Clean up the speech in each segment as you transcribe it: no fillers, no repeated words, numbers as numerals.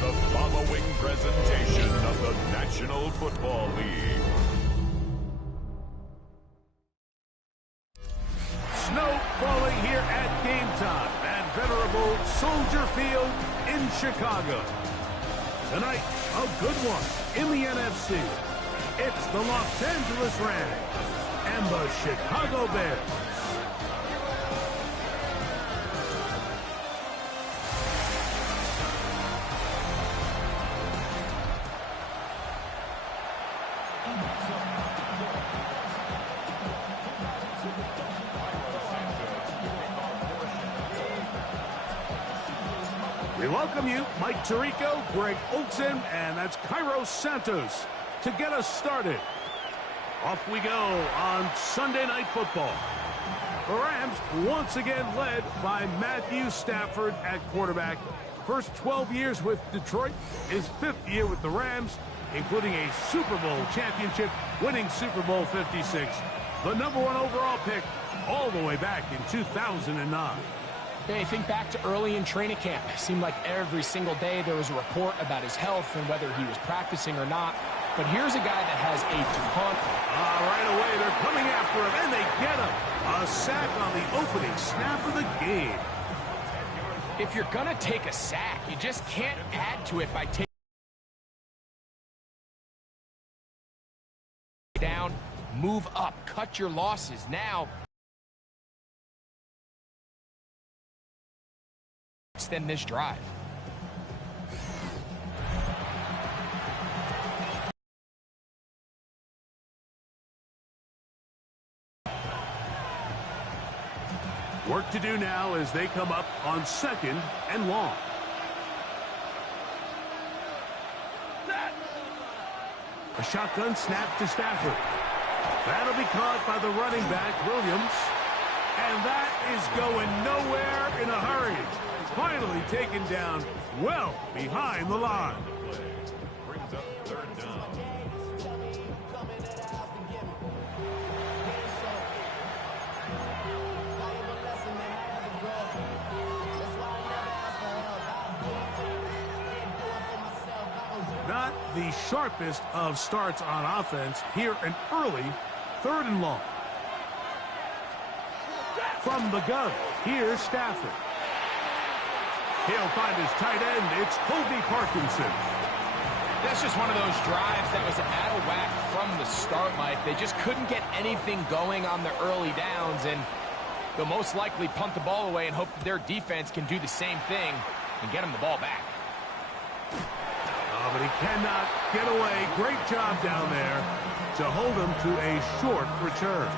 the following presentation of the National Football League. Snow falling here at game time at venerable Soldier Field in Chicago. Tonight, a good one in the NFC. It's the Los Angeles Rams and the Chicago Bears. We welcome you, Mike Tirico, Greg Olsen, and that's Cairo Santos to get us started. Off we go on Sunday Night Football. The Rams once again led by Matthew Stafford at quarterback. First 12 years with Detroit, his 5th year with the Rams, including a Super Bowl championship, winning Super Bowl 56. The #1 overall pick all the way back in 2009. Hey, think back to early in training camp. It seemed like every single day there was a report about his health and whether he was practicing or not. But here's a guy that has a ton. Right away, they're coming after him, and they get him. A sack on the opening snap of the game. If you're going to take a sack, you just can't add to it by taking down, move up, cut your losses. Now, extend this drive. Work to do now as they come up on 2nd and long. A shotgun snap to Stafford. That'll be caught by the running back, Williams. And that is going nowhere in a hurry. Finally taken down well behind the line. Brings up 3rd down. Not the sharpest of starts on offense here, an early 3rd and long. From the gun, here's Stafford. He'll find his tight end. It's Colby Parkinson. That's just one of those drives that was out of whack from the start, Mike. They just couldn't get anything going on the early downs, and they'll most likely punt the ball away and hope that their defense can do the same thing and get them the ball back. Oh, but he cannot get away. Great job down there to hold him to a short return.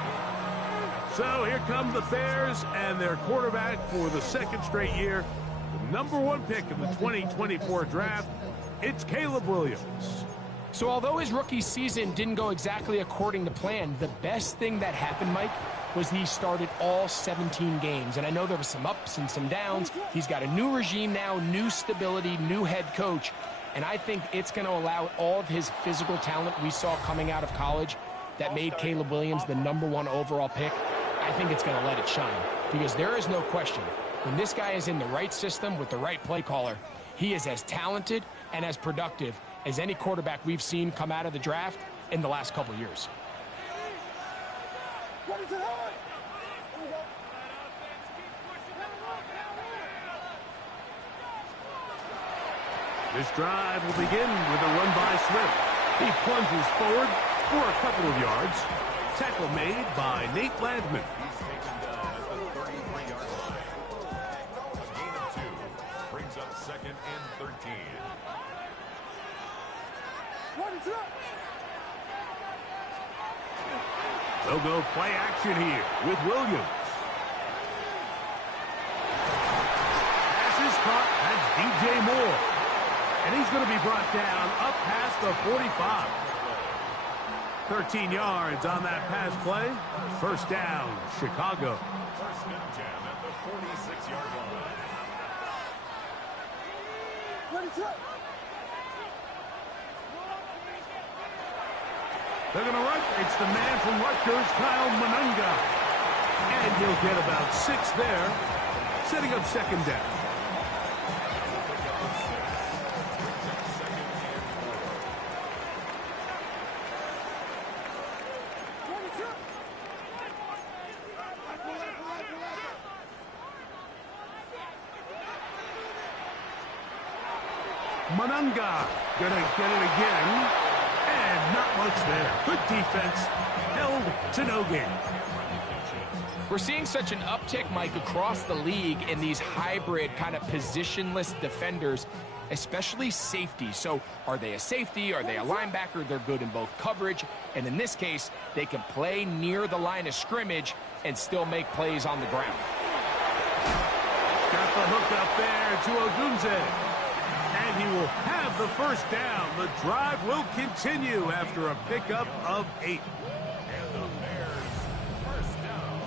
So here come the Bears and their quarterback for the 2nd straight year. The #1 pick in the 2024 draft, it's Caleb Williams. So although his rookie season didn't go exactly according to plan, the best thing that happened, Mike, was he started all 17 games. And I know there were some ups and some downs. He's got a new regime now, new stability, new head coach. And I think it's going to allow all of his physical talent we saw coming out of college that made Caleb Williams the #1 overall pick. I think it's going to let it shine, because there is no question. When this guy is in the right system with the right play caller, he is as talented and as productive as any quarterback we've seen come out of the draft in the last couple years. This drive will begin with a run by Swift. He plunges forward for a couple of yards. Tackle made by Nate Landman. He's taken down at the 33-yard line. A gain of 2 brings up 2nd and 13. They'll go play action here with Williams. Pass is caught. That's DJ Moore. And he's going to be brought down up past the 45. 13 yards on that pass play. 1st down, Chicago. 1st and 10 at the 46-yard line. They're going to run. It's the man from Rutgers, Kyle Monunga. And he'll get about 6 there, setting up 2nd down. Monunga gonna get it again. And not much there. Good defense. Held to no gain. We're seeing such an uptick, Mike, across the league in these hybrid kind of positionless defenders, especially safety. So are they a safety? Are they a linebacker? They're good in both coverage. And in this case, they can play near the line of scrimmage and still make plays on the ground. Got the hook up there to Odunze. And he will have the first down. The drive will continue after a pickup of 8. And the Bears first down.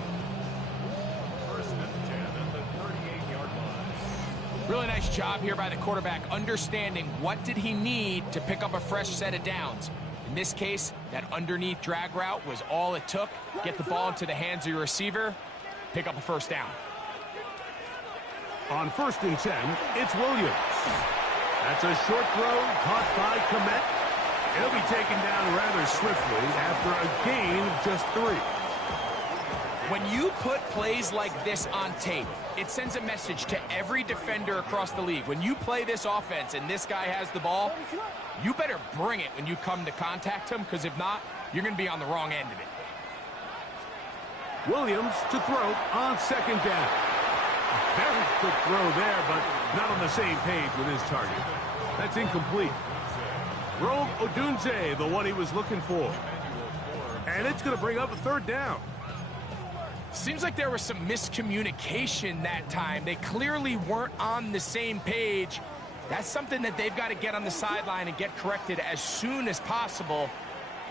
First and 10 at the 38-yard line. Really nice job here by the quarterback, understanding what did he need to pick up a fresh set of downs. In this case, that underneath drag route was all it took. Get the ball into the hands of your receiver, pick up a first down. On 1st and 10, it's Williams. That's a short throw caught by Kmet. He'll be taken down rather swiftly after a gain of just 3. When you put plays like this on tape, it sends a message to every defender across the league. When you play this offense and this guy has the ball, you better bring it when you come to contact him, because if not, you're going to be on the wrong end of it. Williams to throw on 2nd down. A very quick throw there, but not on the same page with his target. That's incomplete. Rome Odunze, the one he was looking for. And it's going to bring up a 3rd down. Seems like there was some miscommunication that time. They clearly weren't on the same page. That's something that they've got to get on the sideline and get corrected as soon as possible,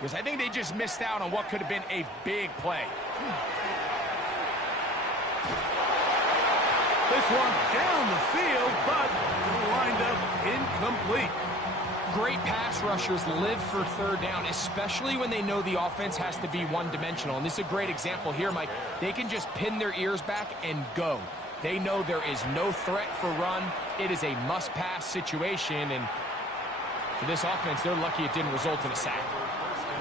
because I think they just missed out on what could have been a big play. This one down the field, but lined up incomplete. Great pass rushers live for 3rd down, especially when they know the offense has to be one-dimensional. And this is a great example here, Mike. They can just pin their ears back and go. They know there is no threat for run. It is a must-pass situation, and for this offense, they're lucky it didn't result in a sack.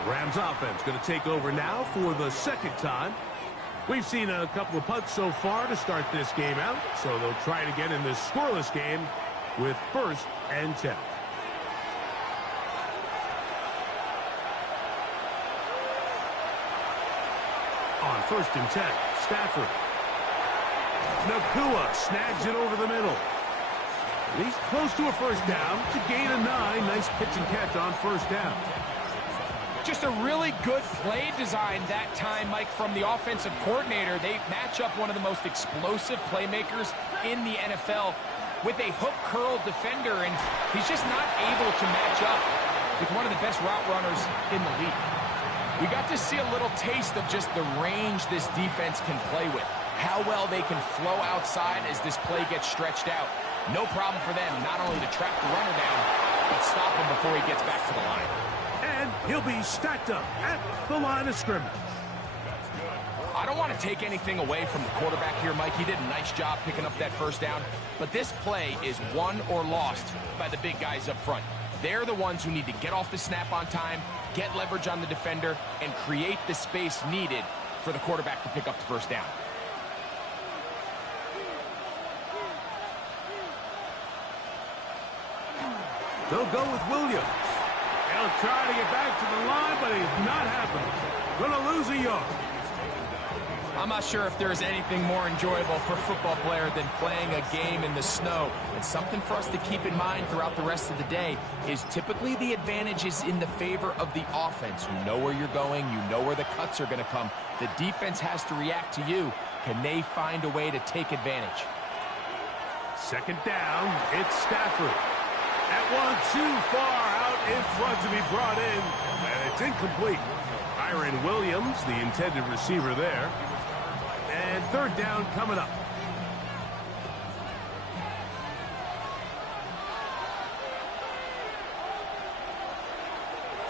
Rams offense going to take over now for the 2nd time. We've seen a couple of punts so far to start this game out, so they'll try to get in this scoreless game with 1st and 10. On 1st and 10, Stafford. Nakua snags it over the middle. He's close to a 1st down to gain a 9. Nice pitch and catch on 1st down. Just a really good play design that time, Mike, from the offensive coordinator. They match up one of the most explosive playmakers in the NFL with a hook curl defender, and he's just not able to match up with one of the best route runners in the league. We got to see a little taste of just the range this defense can play with, how well they can flow outside as this play gets stretched out. No problem for them not only to track the runner down, but stop him before he gets back to the line. And he'll be stacked up at the line of scrimmage. I don't want to take anything away from the quarterback here, Mike. He did a nice job picking up that 1st down, but this play is won or lost by the big guys up front. They're the ones who need to get off the snap on time, get leverage on the defender, and create the space needed for the quarterback to pick up the 1st down. They'll go with Williams. He'll try to get back to the line, but he's not happening. Gonna lose a yard. I'm not sure if there's anything more enjoyable for a football player than playing a game in the snow. And something for us to keep in mind throughout the rest of the day is typically the advantage is in the favor of the offense. You know where you're going. You know where the cuts are going to come. The defense has to react to you. Can they find a way to take advantage? 2nd down, it's Stafford. That one too far out in front to be brought in, and it's incomplete. Kyren Williams, the intended receiver there. And 3rd down coming up.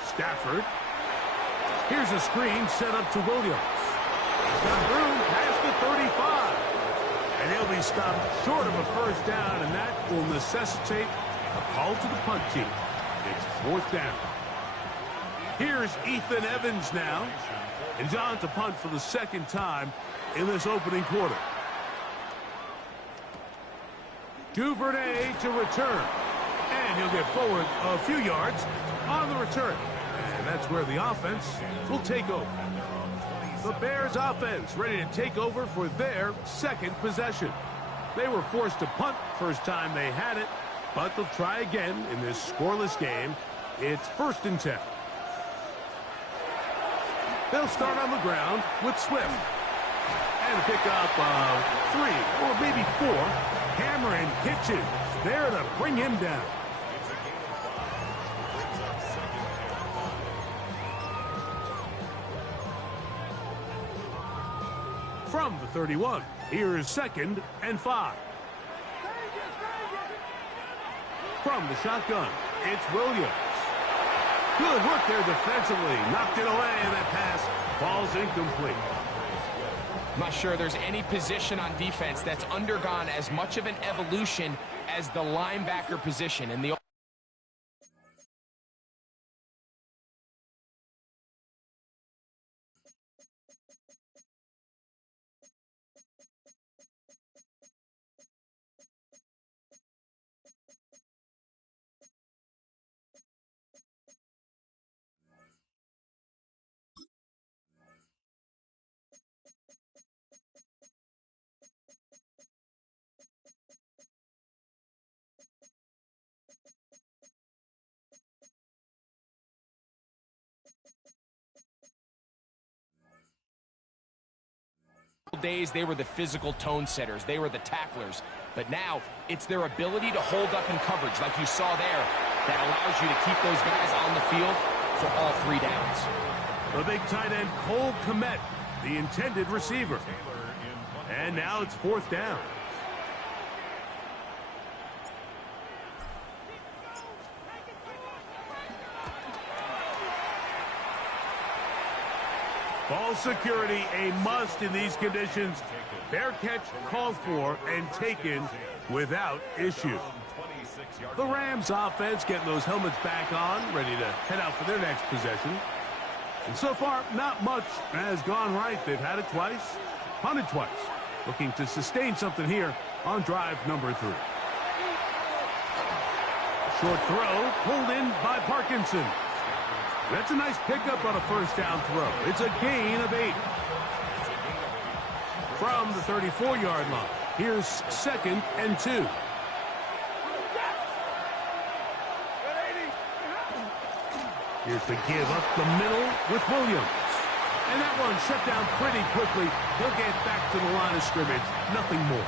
Stafford. Here's a screen set up to Williams. He's got room past the 35. And he'll be stopped short of a 1st down, and that will necessitate a call to the punt team. It's 4th down. Here's Ethan Evans now. And John to punt for the 2nd time in this opening quarter. Duvernay to return. And he'll get forward a few yards on the return. And that's where the offense will take over. The Bears offense ready to take over for their second possession. They were forced to punt first time they had it, but they'll try again in this scoreless game. It's 1st and 10. They'll start on the ground with Swift. And pick up 3 or maybe 4. Cameron Kitchen there to bring him down. From the 31, here's 2nd and 5. From the shotgun, it's Williams. Good work there defensively. Knocked it away, and that pass falls incomplete. I'm not sure there's any position on defense that's undergone as much of an evolution as the linebacker position. And the days, they were the physical tone setters. They were the tacklers. But now, it's their ability to hold up in coverage, like you saw there, that allows you to keep those guys on the field for all 3 downs. The big tight end, Cole Kmet, the intended receiver. And now it's 4th down. Ball security, a must in these conditions. Fair catch called for and taken without issue. The Rams offense getting those helmets back on, ready to head out for their next possession. And so far, not much has gone right. They've had it twice, punted twice. Looking to sustain something here on drive number 3. Short throw, pulled in by Parkinson. That's a nice pickup on a 1st down throw. It's a gain of 8. From the 34-yard line, here's 2nd and 2. Here's the give up the middle with Williams. And that one shut down pretty quickly. He'll get back to the line of scrimmage. Nothing more.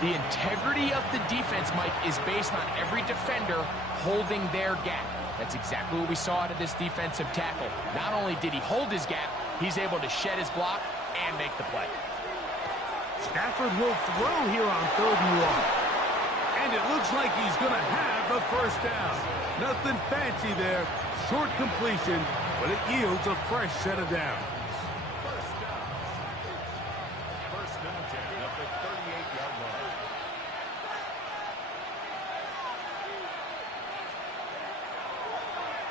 The integrity of the defense, Mike, is based on every defender holding their gap. That's exactly what we saw out of this defensive tackle. Not only did he hold his gap, he's able to shed his block and make the play. Stafford will throw here on 3rd and 1. And it looks like he's going to have the 1st down. Nothing fancy there. Short completion, but it yields a fresh set of downs. 1st and 10 at the 38-yard line.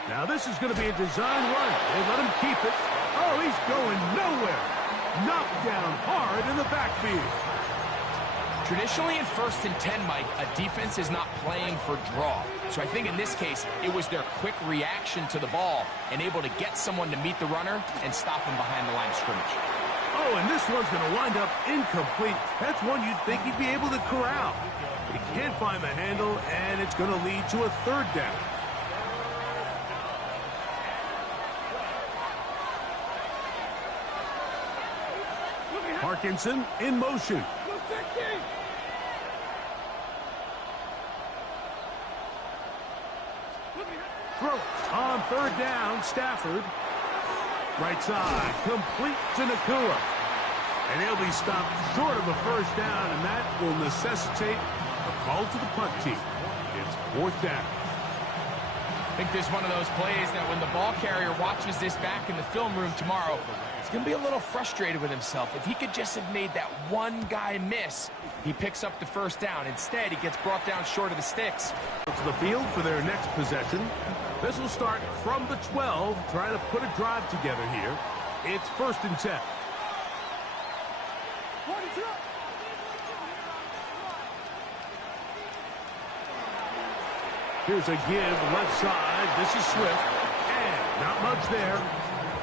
Now this is going to be a design run. They let him keep it. Oh, he's going nowhere. Knocked down hard in the backfield. Traditionally in 1st and 10, Mike, a defense is not playing for draw. So I think in this case, it was their quick reaction to the ball and able to get someone to meet the runner and stop him behind the line of scrimmage. Oh, and this one's going to wind up incomplete. That's one you'd think he'd be able to corral. But he can't find the handle, and it's going to lead to a 3rd down. Parkinson in motion. Throw on 3rd down, Stafford. Right side, complete to Nakua. And he'll be stopped short of a 1st down, and that will necessitate a call to the punt team. It's 4th down. I think there's one of those plays that when the ball carrier watches this back in the film room tomorrow, he's going to be a little frustrated with himself. If he could just have made that one guy miss, he picks up the 1st down. Instead, he gets brought down short of the sticks. To the field for their next possession. This will start from the 12, trying to put a drive together here. It's 1st and 10. Here's a give left side. This is Swift. And not much there.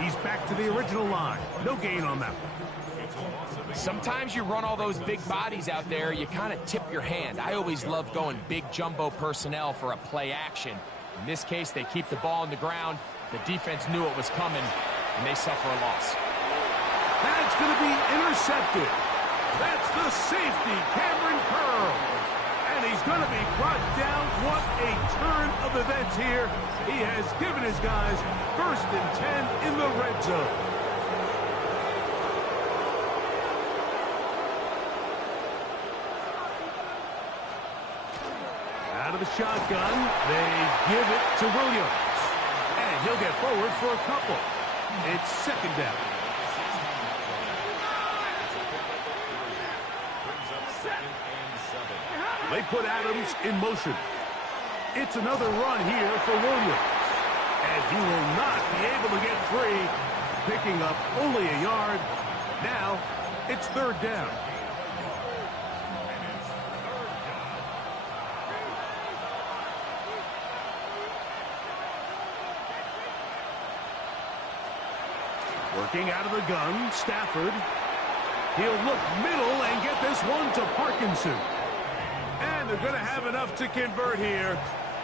He's back to the original line. No gain on that one. Sometimes you run all those big bodies out there, you kind of tip your hand. I always love going big jumbo personnel for a play action. In this case, they keep the ball on the ground. The defense knew it was coming, and they suffer a loss. That's going to be intercepted. That's the safety, Cameron Curl. And he's going to be brought down. What a turn of events here. He has given his guys 1st and 10 in the red zone. Out of the shotgun, they give it to Williams. And he'll get forward for a couple. It's 2nd down. They put Adams in motion. It's another run here for Williams. And he will not be able to get free, picking up only a yard. Now, it's 3rd down. Working out of the gun, Stafford. He'll look middle and get this one to Parkinson. And they're going to have enough to convert here.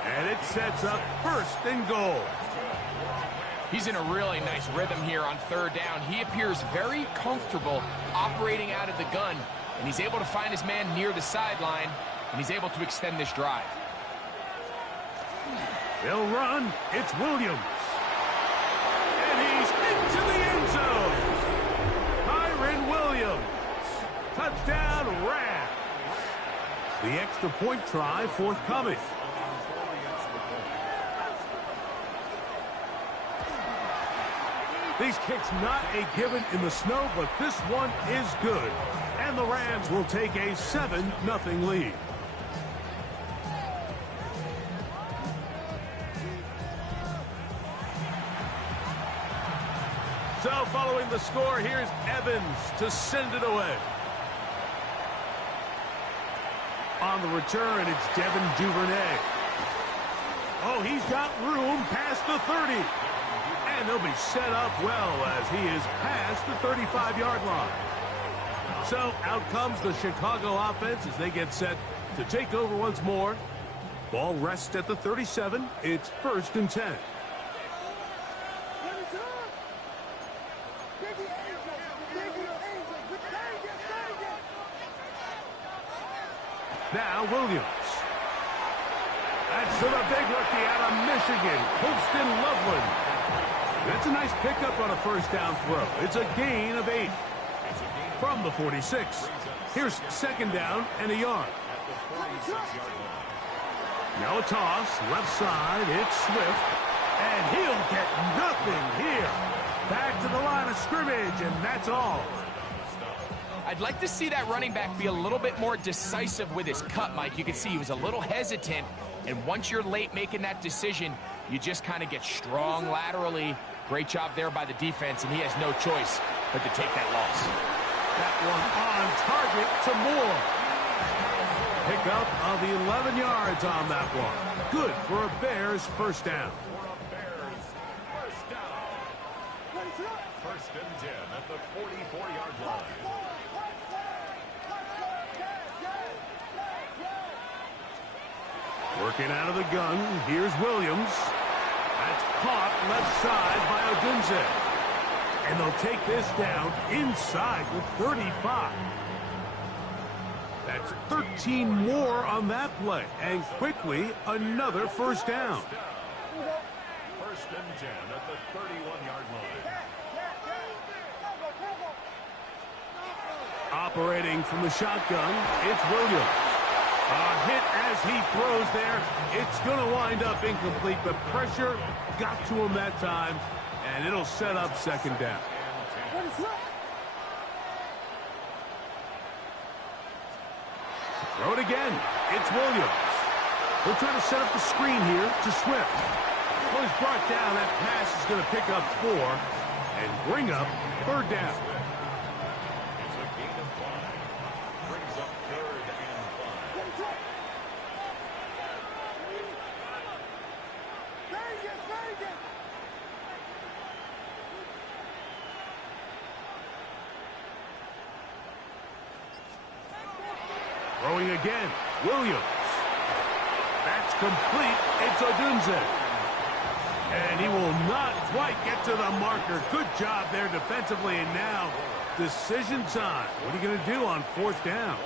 And it sets up 1st and goal. He's in a really nice rhythm here on 3rd down. He appears very comfortable operating out of the gun. And he's able to find his man near the sideline. And he's able to extend this drive. They'll run. It's Williams. And he's into the end zone. Kyren Williams. Touchdown, Rams. The extra point try forthcoming. These kicks not a given in the snow, but this one is good. And the Rams will take a 7-0 lead. So following the score, here's Evans to send it away. On the return, it's Devin Duvernay. Oh, he's got room past the 30. And he'll be set up well as he is past the 35-yard line. So out comes the Chicago offense as they get set to take over once more. Ball rests at the 37. It's 1st and 10. Now Williams. That's to the big rookie out of Michigan, Colston Loveland. That's a nice pickup on a 1st down throw. It's a gain of 8. From the 46. Here's 2nd down and a yard. Now a toss, left side, it's Swift. And he'll get nothing here. Back to the line of scrimmage, and that's all. I'd like to see that running back be a little bit more decisive with his cut, Mike. You can see he was a little hesitant, and once you're late making that decision, you just kind of get strong laterally. Great job there by the defense, and he has no choice but to take that loss. That one on target to Moore. Pickup of 11 yards on that one. Good for a Bears 1st down. 1st and 10 at the 44-yard line. Working out of the gun, here's Williams. That's caught left side by Odunze. And they'll take this down inside the 35. That's 13 more on that play. And quickly, another 1st down. 1st and 10 at the 31-yard line. Operating from the shotgun, it's Williams. A hit as he throws there. It's going to wind up incomplete. The pressure got to him that time, and it'll set up 2nd down. Throw it again. It's Williams. We'll try to set up the screen here to Swift. Well, he's brought down. That pass is going to pick up 4 and bring up 3rd down. It's a gain of 5. Brings up 3rd and 5. Throwing again. Williams. That's complete. It's Odunze. And he will not quite get to the marker. Good job there defensively. And now, decision time. What are you going to do on fourth down?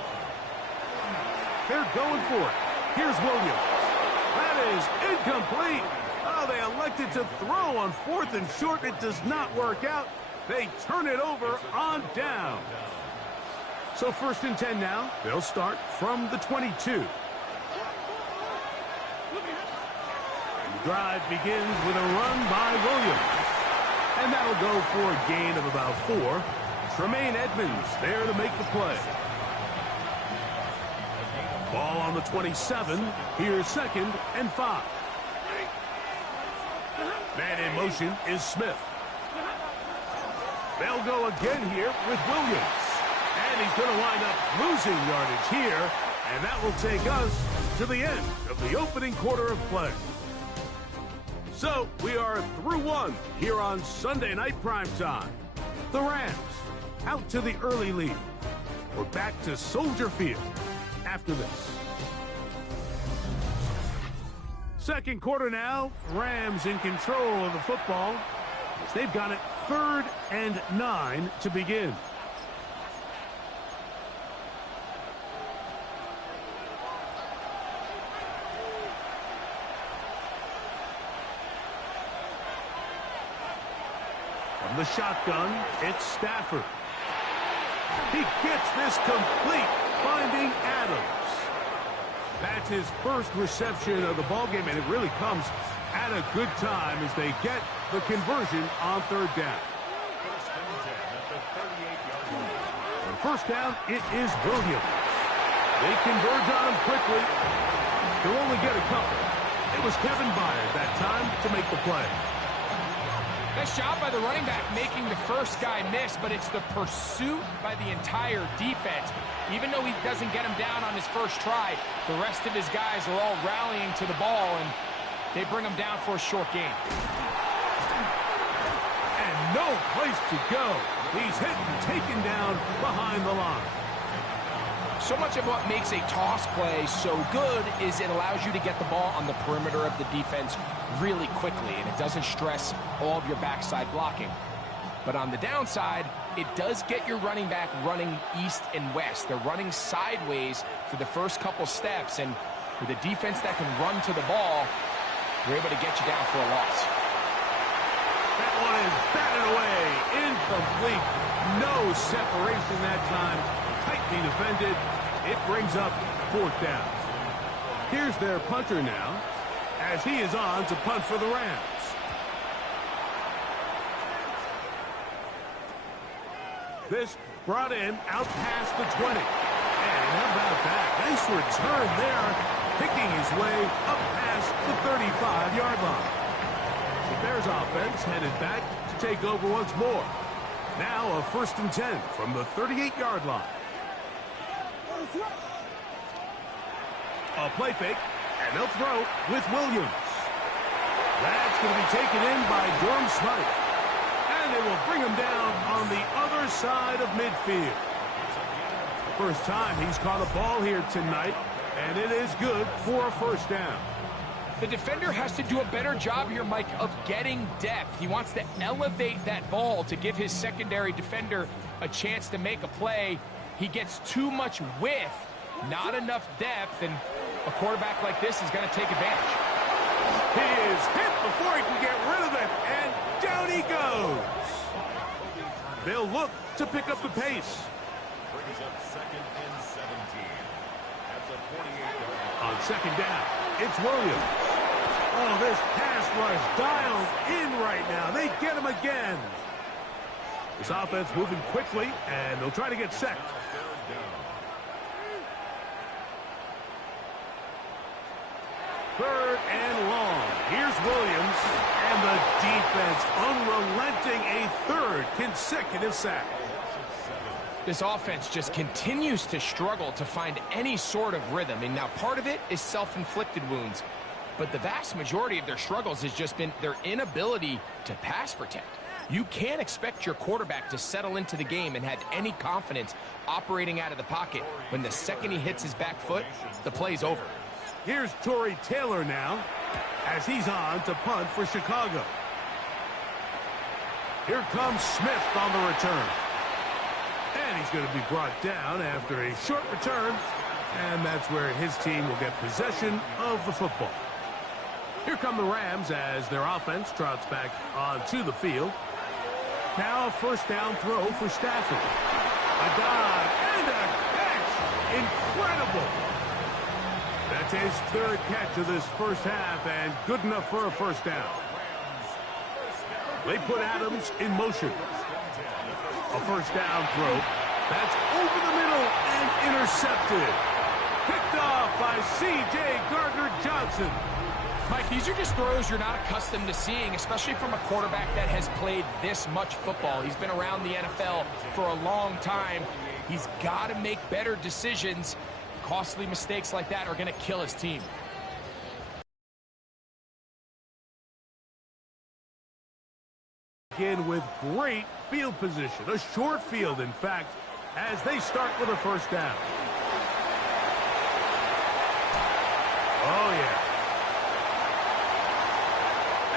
They're going for it. Here's Williams. That is incomplete. Oh, they elected to throw on fourth and short. It does not work out. They turn it over on down. So 1st and 10 now. They'll start from the 22. The drive begins with a run by Williams. And that'll go for a gain of about 4. Tremaine Edmonds there to make the play. Ball on the 27. Here's 2nd and 5. Man in motion is Smith. They'll go again here with Williams. And he's going to wind up losing yardage here. And that will take us to the end of the opening quarter of play. So we are through one here on Sunday Night Primetime. The Rams out to the early lead. We're back to Soldier Field after this. Second quarter now. Rams in control of the football. They've got it 3rd and 9 to begin. From the shotgun, it's Stafford. He gets this complete, finding Adams. That's his first reception of the ballgame, and it really comes at a good time as they get the conversion on 3rd down. 1st and 10 at the 38-yard line. On 1st down, it is Williams. They converge on him quickly. They'll only get a couple. It was Kevin Byard that time to make the play. Nice job by the running back making the first guy miss, but it's the pursuit by the entire defense. Even though he doesn't get him down on his first try, the rest of his guys are all rallying to the ball, and they bring him down for a short gain. And no place to go. He's hit and taken down behind the line. So much of what makes a toss play so good is it allows you to get the ball on the perimeter of the defense really quickly, and it doesn't stress all of your backside blocking. But on the downside, it does get your running back running east and west. They're running sideways for the first couple steps, and with a defense that can run to the ball, they're able to get you down for a loss. That one is batted away. Incomplete. No separation that time. Tightly defended. It brings up 4th down. Here's their punter now, as he is on to punt for the Rams. This brought in out past the 20. And how about that? Nice return there, picking his way up past the 35-yard line. The Bears offense headed back to take over once more. Now a 1st and 10 from the 38-yard line. A play fake, and they'll throw with Williams. That's going to be taken in by Durham Smythe. And they will bring him down on the other side of midfield. First time he's caught a ball here tonight, and it is good for a 1st down. The defender has to do a better job here, Mike, of getting depth. He wants to elevate that ball to give his secondary defender a chance to make a play. He gets too much width, not enough depth, and a quarterback like this is going to take advantage. He is hit before he can get rid of it, and down he goes. They'll look to pick up the pace. Brings up 2nd and 17. That's a 48-yard line. On 2nd down, it's Williams. Oh, this pass rush dialed in right now. They get him again. This offense moving quickly, and they'll try to get set. 3rd down. 3rd and long. Here's Williams, and the defense unrelenting, a 3rd consecutive sack. This offense just continues to struggle to find any sort of rhythm. And now part of it is self-inflicted wounds, but the vast majority of their struggles has just been their inability to pass protect. You can't expect your quarterback to settle into the game and have any confidence operating out of the pocket when the second he hits his back foot, the play's over. Here's Tory Taylor now as he's on to punt for Chicago. Here comes Smith on the return. And he's going to be brought down after a short return. And that's where his team will get possession of the football. Here come the Rams as their offense trots back onto the field. Now a first down throw for Stafford. A dive and a catch. Incredible. That's his third catch of this first half and good enough for a first down. They put Adams in motion. A first down throw. That's over the middle and intercepted. Picked off by C.J. Gardner-Johnson. Mike, these are just throws you're not accustomed to seeing, especially from a quarterback that has played this much football. He's been around the NFL for a long time. He's got to make better decisions. Costly mistakes like that are going to kill his team. In with great field position, a short field, in fact, as they start with a first down. Oh, yeah.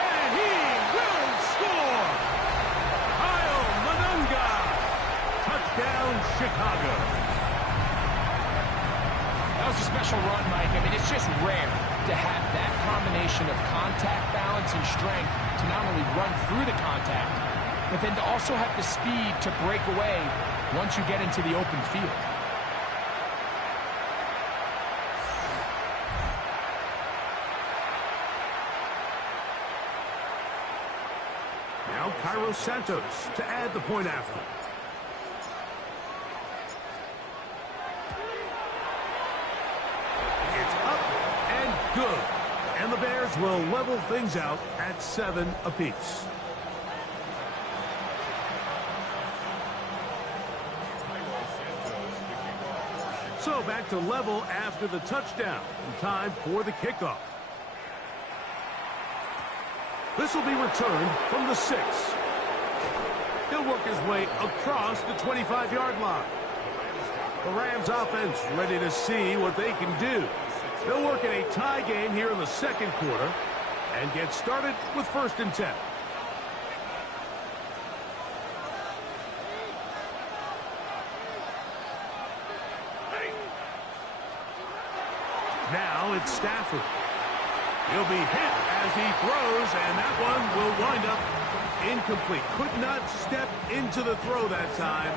And he will score! Kyle Monunga! Touchdown, Chicago. That was a special run, Mike. I mean, it's just rare to have that combination of contact balance and strength to not only run through the contact, but then to also have the speed to break away once you get into the open field. Now Cairo Santos to add the point after. It's up and good. And the Bears will level things out at 7 apiece. So back to level after the touchdown. In time for the kickoff. This will be returned from the 6. He'll work his way across the 25-yard line. The Rams offense ready to see what they can do. They'll work in a tie game here in the second quarter and get started with 1st and 10. Now it's Stafford. He'll be hit as he throws, and that one will wind up incomplete. Could not step into the throw that time.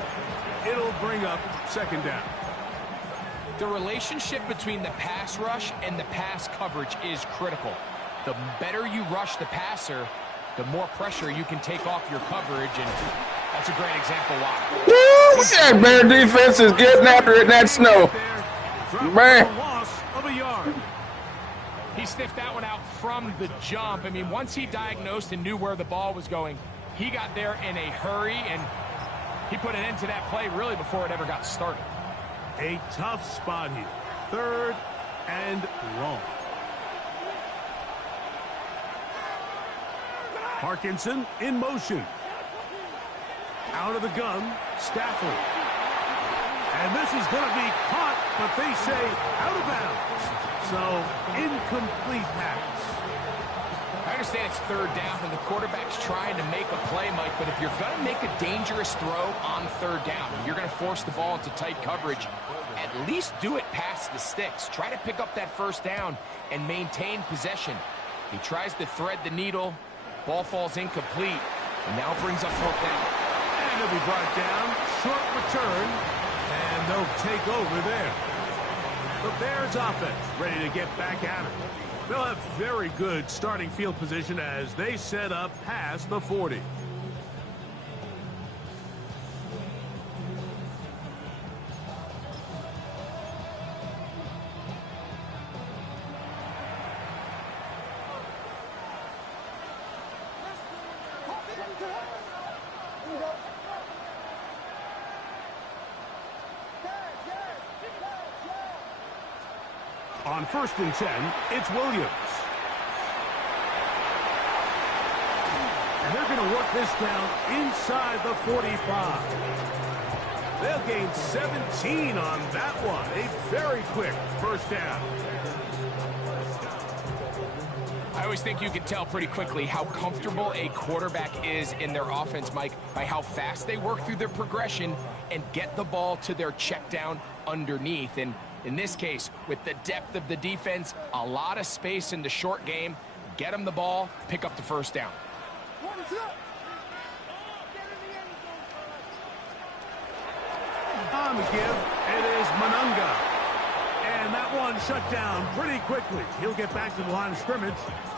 It'll bring up 2nd down. The relationship between the pass rush and the pass coverage is critical. The better you rush the passer, the more pressure you can take off your coverage, and that's a great example why. Woo! Yeah, Bear defense is getting after it in that snow. Man. Loss of a yard. He sniffed that one out from the jump. I mean, once he diagnosed and knew where the ball was going, he got there in a hurry, and he put an end to that play really before it ever got started. A tough spot here. 3rd and long. Parkinson in motion. Out of the gun, Stafford. And this is going to be caught, but they say out of bounds. So, incomplete pass. I understand it's 3rd down and the quarterback's trying to make a play, Mike, but if you're going to make a dangerous throw on 3rd down and you're going to force the ball into tight coverage, at least do it past the sticks. Try to pick up that 1st down and maintain possession. He tries to thread the needle. Ball falls incomplete, and now brings up 4th down. And he'll be brought down. Short return, and they'll take over there. The Bears offense ready to get back at it. They'll have very good starting field position as they set up past the 40. On 1st and 10, it's Williams. And they're going to work this down inside the 45. They'll gain 17 on that one. A very quick first down. I always think you can tell pretty quickly how comfortable a quarterback is in their offense, Mike, by how fast they work through their progression and get the ball to their check down underneath. And in this case, with the depth of the defense, a lot of space in the short game, get them the ball, pick up the first down. On the give, it is Monunga. And that one shut down pretty quickly. He'll get back to the line of scrimmage,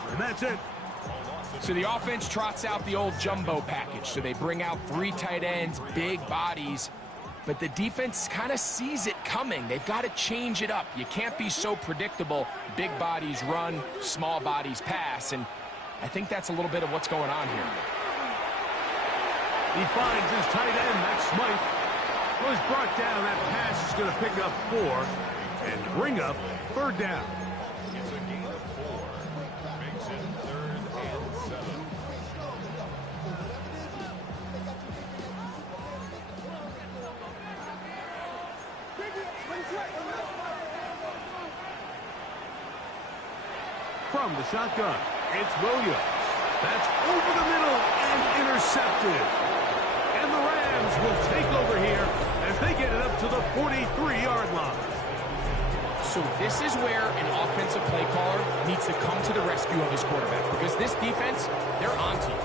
and that's it. So the offense trots out the old jumbo package. So they bring out 3 tight ends, big bodies, but the defense kind of sees it coming. They've got to change it up. You can't be so predictable. Big bodies run, small bodies pass, and I think that's a little bit of what's going on here. He finds his tight end, that's Smythe. Was brought down. That pass is going to pick up 4 and bring up third down. It's a gain of 4. Makes it 3rd and 7. From the shotgun, it's Williams. That's over the middle and intercepted. And the Rams will take over here as they get it up to the 43-yard line. So this is where an offensive play caller needs to come to the rescue of his quarterback, because this defense, they're onto you.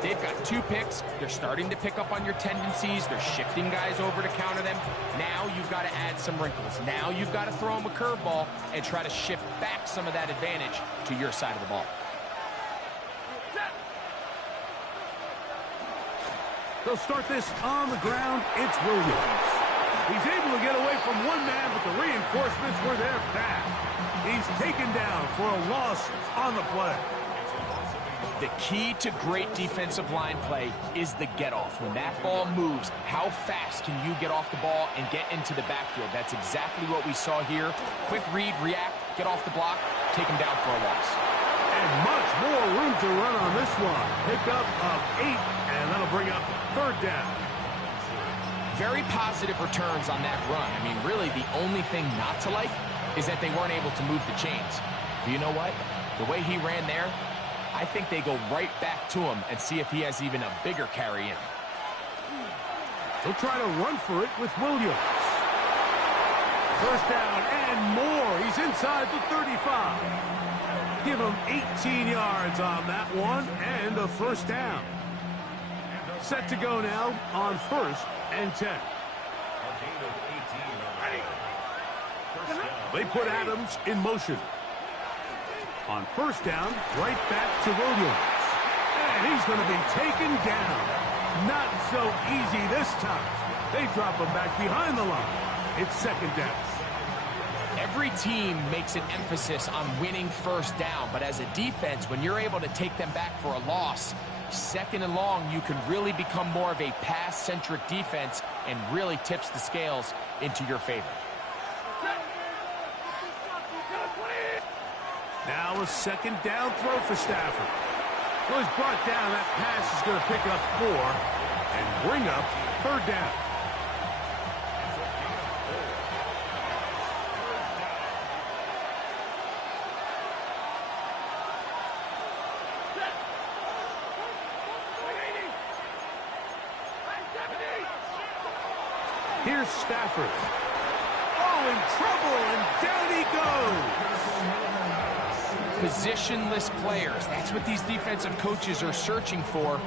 They've got 2 picks. They're starting to pick up on your tendencies. They're shifting guys over to counter them. Now you've got to add some wrinkles. Now you've got to throw them a curveball and try to shift back some of that advantage to your side of the ball. They'll start this on the ground. It's Williams. He's able to get away from one man, but the reinforcements were there fast. He's taken down for a loss on the play. The key to great defensive line play is the get-off. When that ball moves, how fast can you get off the ball and get into the backfield? That's exactly what we saw here. Quick read, react, get off the block, take him down for a loss. And much more room to run on this one. Pickup of 8, and that'll bring up third down. Very positive returns on that run. I mean, really, the only thing not to like is that they weren't able to move the chains. But you know what? The way he ran there, I think they go right back to him and see if he has even a bigger carry in him. He'll try to run for it with Williams. First down and more. He's inside the 35. Give him 18 yards on that one and a first down. Set to go now on 1st and 10. They put Adams in motion. On first down, right back to Williams. And he's going to be taken down. Not so easy this time. They drop him back behind the line. It's second down. Every team makes an emphasis on winning first down, but as a defense, when you're able to take them back for a loss, 2nd and long, you can really become more of a pass-centric defense and really tips the scales into your favor. Now a second down throw for Stafford. Well, he's brought down. That pass is going to pick up 4 and bring up third down. Here's Stafford. Oh, in trouble, and down he goes. Positionless players. That's what these defensive coaches are searching for.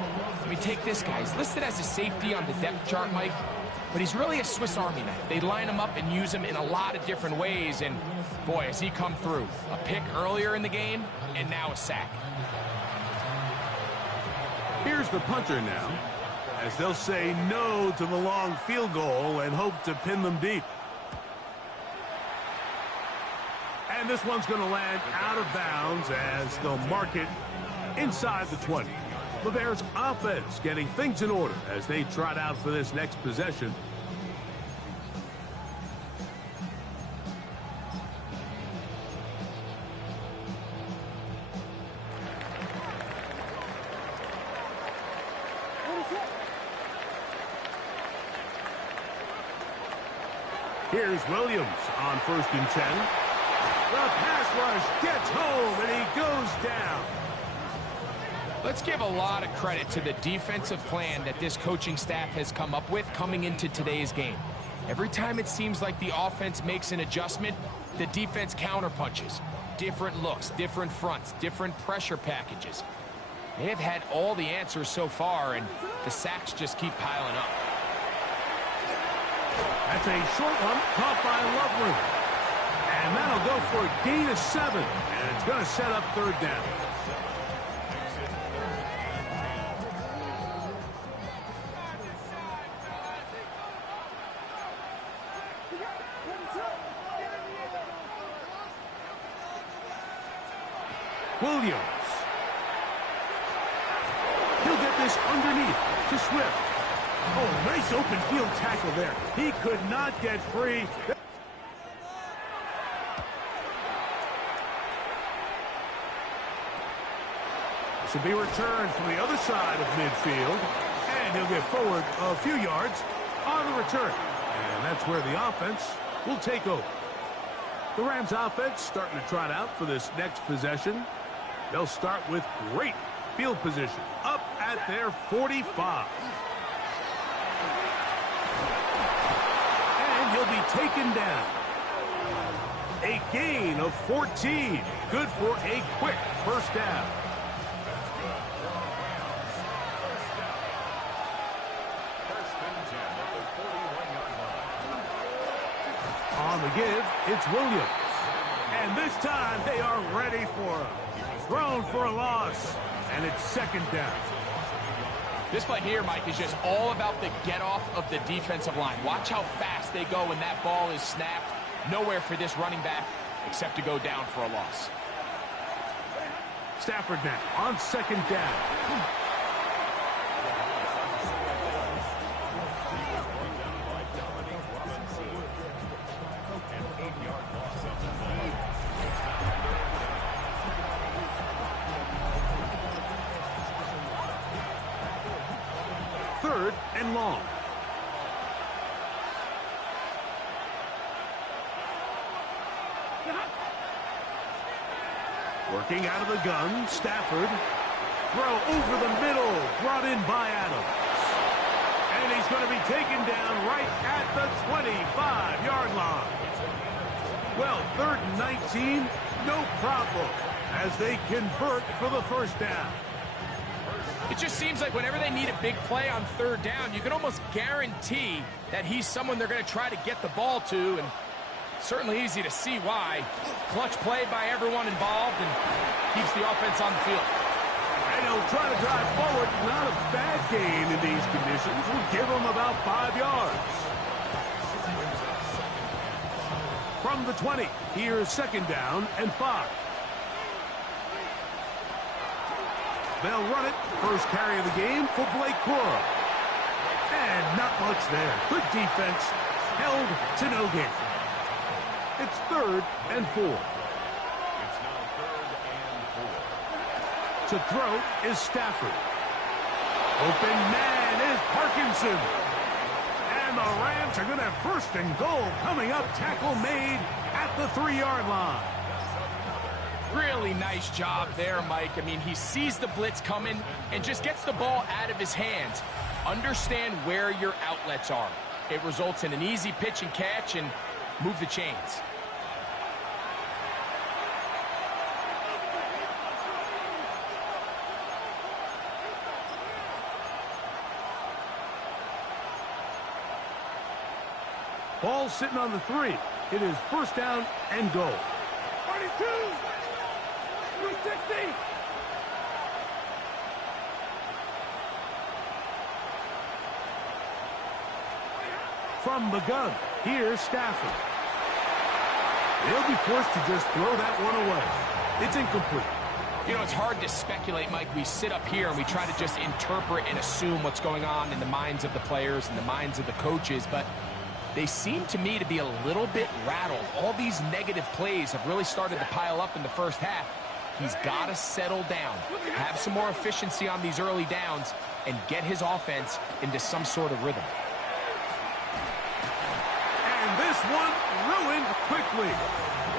I mean, take this guy. He's listed as a safety on the depth chart, Mike, but he's really a Swiss Army knife. They line him up and use him in a lot of different ways, and boy, has he come through. A pick earlier in the game, and now a sack. Here's the punter now, as they'll say no to the long field goal and hope to pin them deep. And this one's going to land out of bounds as they'll mark it inside the 20. The Bears offense getting things in order as they trot out for this next possession. Here's Williams on 1st and 10. The pass rush gets home, and he goes down. Let's give a lot of credit to the defensive plan that this coaching staff has come up with coming into today's game. Every time it seems like the offense makes an adjustment, the defense counterpunches. Different looks, different fronts, different pressure packages. They have had all the answers so far, and the sacks just keep piling up. That's a short one caught by Lovely. And that'll go for a gain of 7. And it's going to set up 3rd down. Williams. He'll get this underneath to Swift. Oh, nice open field tackle there. He could not get free. This will be returned from the other side of midfield. And he'll get forward a few yards on the return. And that's where the offense will take over. The Rams offense starting to trot out for this next possession. They'll start with great field position up at their 45. And he'll be taken down. A gain of 14. Good for a quick 1st down. On the give, it's Williams. And this time they are ready for him. Thrown for a loss, and it's 2nd down. This play here, Mike, is just all about the get-off of the defensive line. Watch how fast they go when that ball is snapped. Nowhere for this running back except to go down for a loss. Stafford now on 2nd down. Third and long. Working out of the gun, Stafford. Throw over the middle, brought in by Adams. And he's going to be taken down right at the 25-yard line. Well, 3rd and 19, no problem, as they convert for the 1st down. It just seems like whenever they need a big play on 3rd down, you can almost guarantee that he's someone they're going to try to get the ball to, and certainly easy to see why. Clutch play by everyone involved and keeps the offense on the field. And he'll try to drive forward. Not a bad gain in these conditions. We'll give him about 5 yards. From the 20, here's 2nd down and 5. They'll run it. First carry of the game for Blake Corum. And not much there. Good defense. Held to no gain. It's 3rd and 4. It's now 3rd and 4. To throw is Stafford. Open man is Parkinson. And the Rams are going to have 1st and goal coming up. Tackle made at the 3-yard line. Really nice job there, Mike. I mean, he sees the blitz coming and just gets the ball out of his hands. Understand where your outlets are. It results in an easy pitch and catch and move the chains. Ball sitting on the 3. It is 1st down and goal. 42! 360! From the gun, here's Stafford. They'll be forced to just throw that one away. It's incomplete. You know, it's hard to speculate, Mike. We sit up here and we try to just interpret and assume what's going on in the minds of the players and the minds of the coaches, but they seem to me to be a little bit rattled. All these negative plays have really started to pile up in the first half. He's got to settle down, have some more efficiency on these early downs, and get his offense into some sort of rhythm. And this one ruined quickly.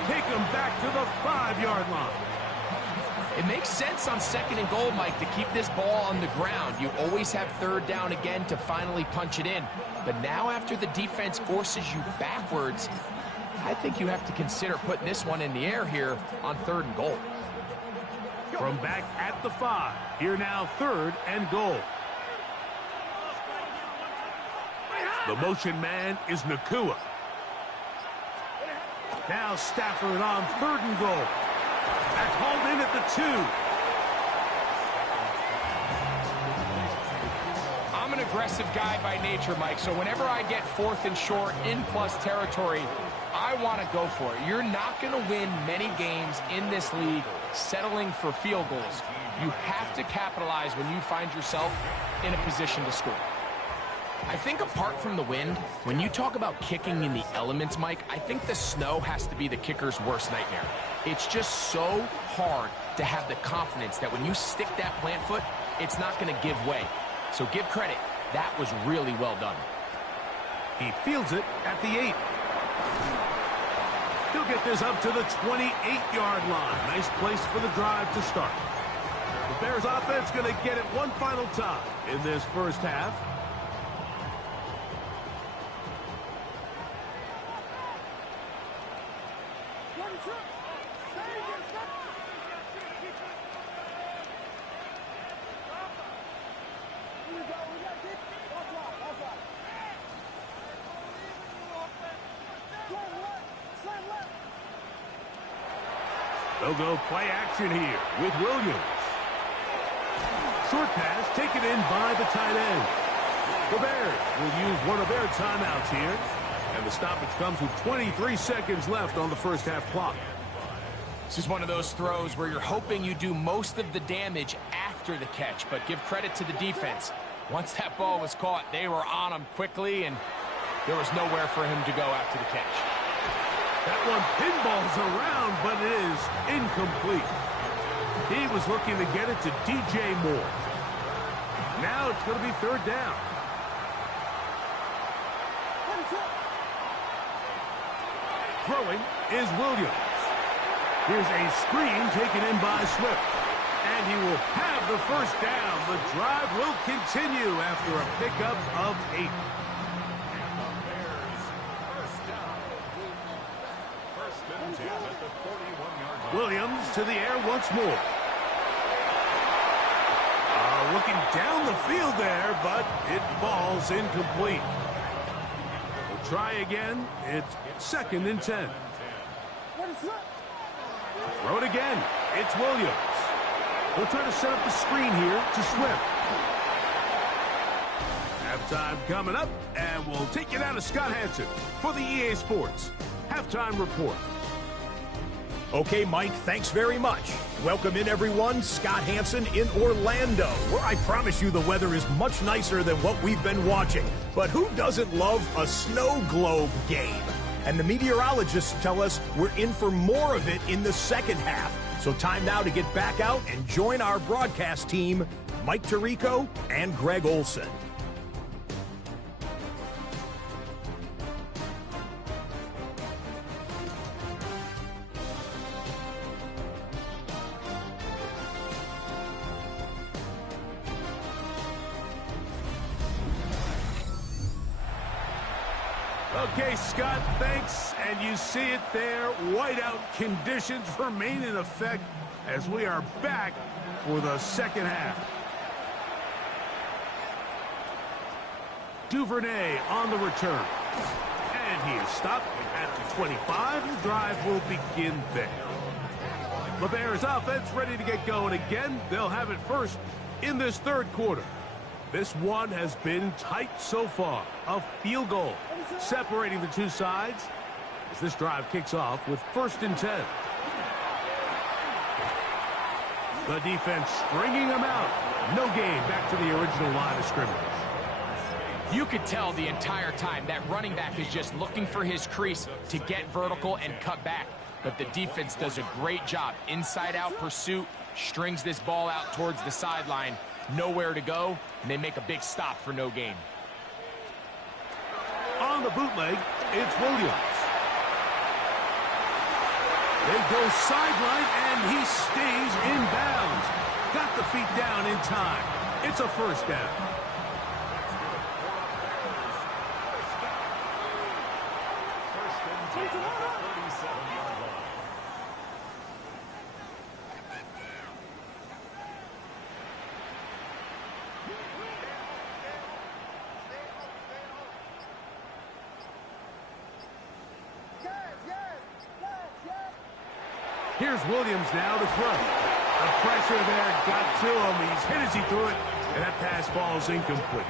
Take him back to the 5-yard line. It makes sense on 2nd and goal, Mike, to keep this ball on the ground. You always have 3rd down again to finally punch it in. But now after the defense forces you backwards, I think you have to consider putting this one in the air here on 3rd and goal. From back at the 5, here now 3rd and goal. The motion man is Nacua. Now Stafford on 3rd and goal. That's hauled in at the 2. I'm an aggressive guy by nature, Mike, so whenever I get 4th and short in plus territory, I want to go for it. You're not going to win many games in this league settling for field goals. You have to capitalize when you find yourself in a position to score. I think apart from the wind, when you talk about kicking in the elements, Mike, I think the snow has to be the kicker's worst nightmare. It's just so hard to have the confidence that when you stick that plant foot, it's not going to give way. So give credit. That was really well done. He fields it at the 8. He'll get this up to the 28-yard line. Nice place for the drive to start. The Bears offense going to get it one final time in this first half. They'll go play action here with Williams. Short pass taken in by the tight end. The Bears will use one of their timeouts here. And the stoppage comes with 23 seconds left on the first half clock. This is one of those throws where you're hoping you do most of the damage after the catch, but give credit to the defense. Once that ball was caught, they were on him quickly, and there was nowhere for him to go after the catch. That one pinballs around, but it is incomplete. He was looking to get it to DJ Moore. Now it's going to be 3rd down. Throwing is Williams. Here's a screen taken in by Swift. And he will have the first down. The drive will continue after a pickup of 8. Williams to the air once more. Looking down the field there, but it falls incomplete. We'll try again. It's 2nd and 10. Throw it again. It's Williams. We'll try to set up the screen here to Swift. Halftime coming up, and we'll take it out of Scott Hanson for the EA Sports Halftime Report. Okay, Mike, thanks very much. Welcome in, everyone. Scott Hanson in Orlando, where I promise you the weather is much nicer than what we've been watching. But who doesn't love a snow globe game? And the meteorologists tell us we're in for more of it in the second half. So time now to get back out and join our broadcast team, Mike Tirico and Greg Olson. Okay, Scott, thanks. And you see it there. Whiteout conditions remain in effect as we are back for the second half. Duvernay on the return. And he is stopped at the 25. The drive will begin there. The Bears offense ready to get going again. They'll have it first in this third quarter. This one has been tight so far. A field goal separating the two sides as this drive kicks off with 1st and 10. The defense stringing them out. No gain back to the original line of scrimmage. You could tell the entire time that running back is just looking for his crease to get vertical and cut back. But the defense does a great job. Inside-out pursuit, strings this ball out towards the sideline. Nowhere to go, and they make a big stop for no gain. On the bootleg, it's Williams. They go sideline, and he stays in bounds. Got the feet down in time. It's a first down. First and 10 at the 37-yard line. Here's Williams now to throw. The pressure there got to him. He's hit as he threw it, and that pass ball's incomplete.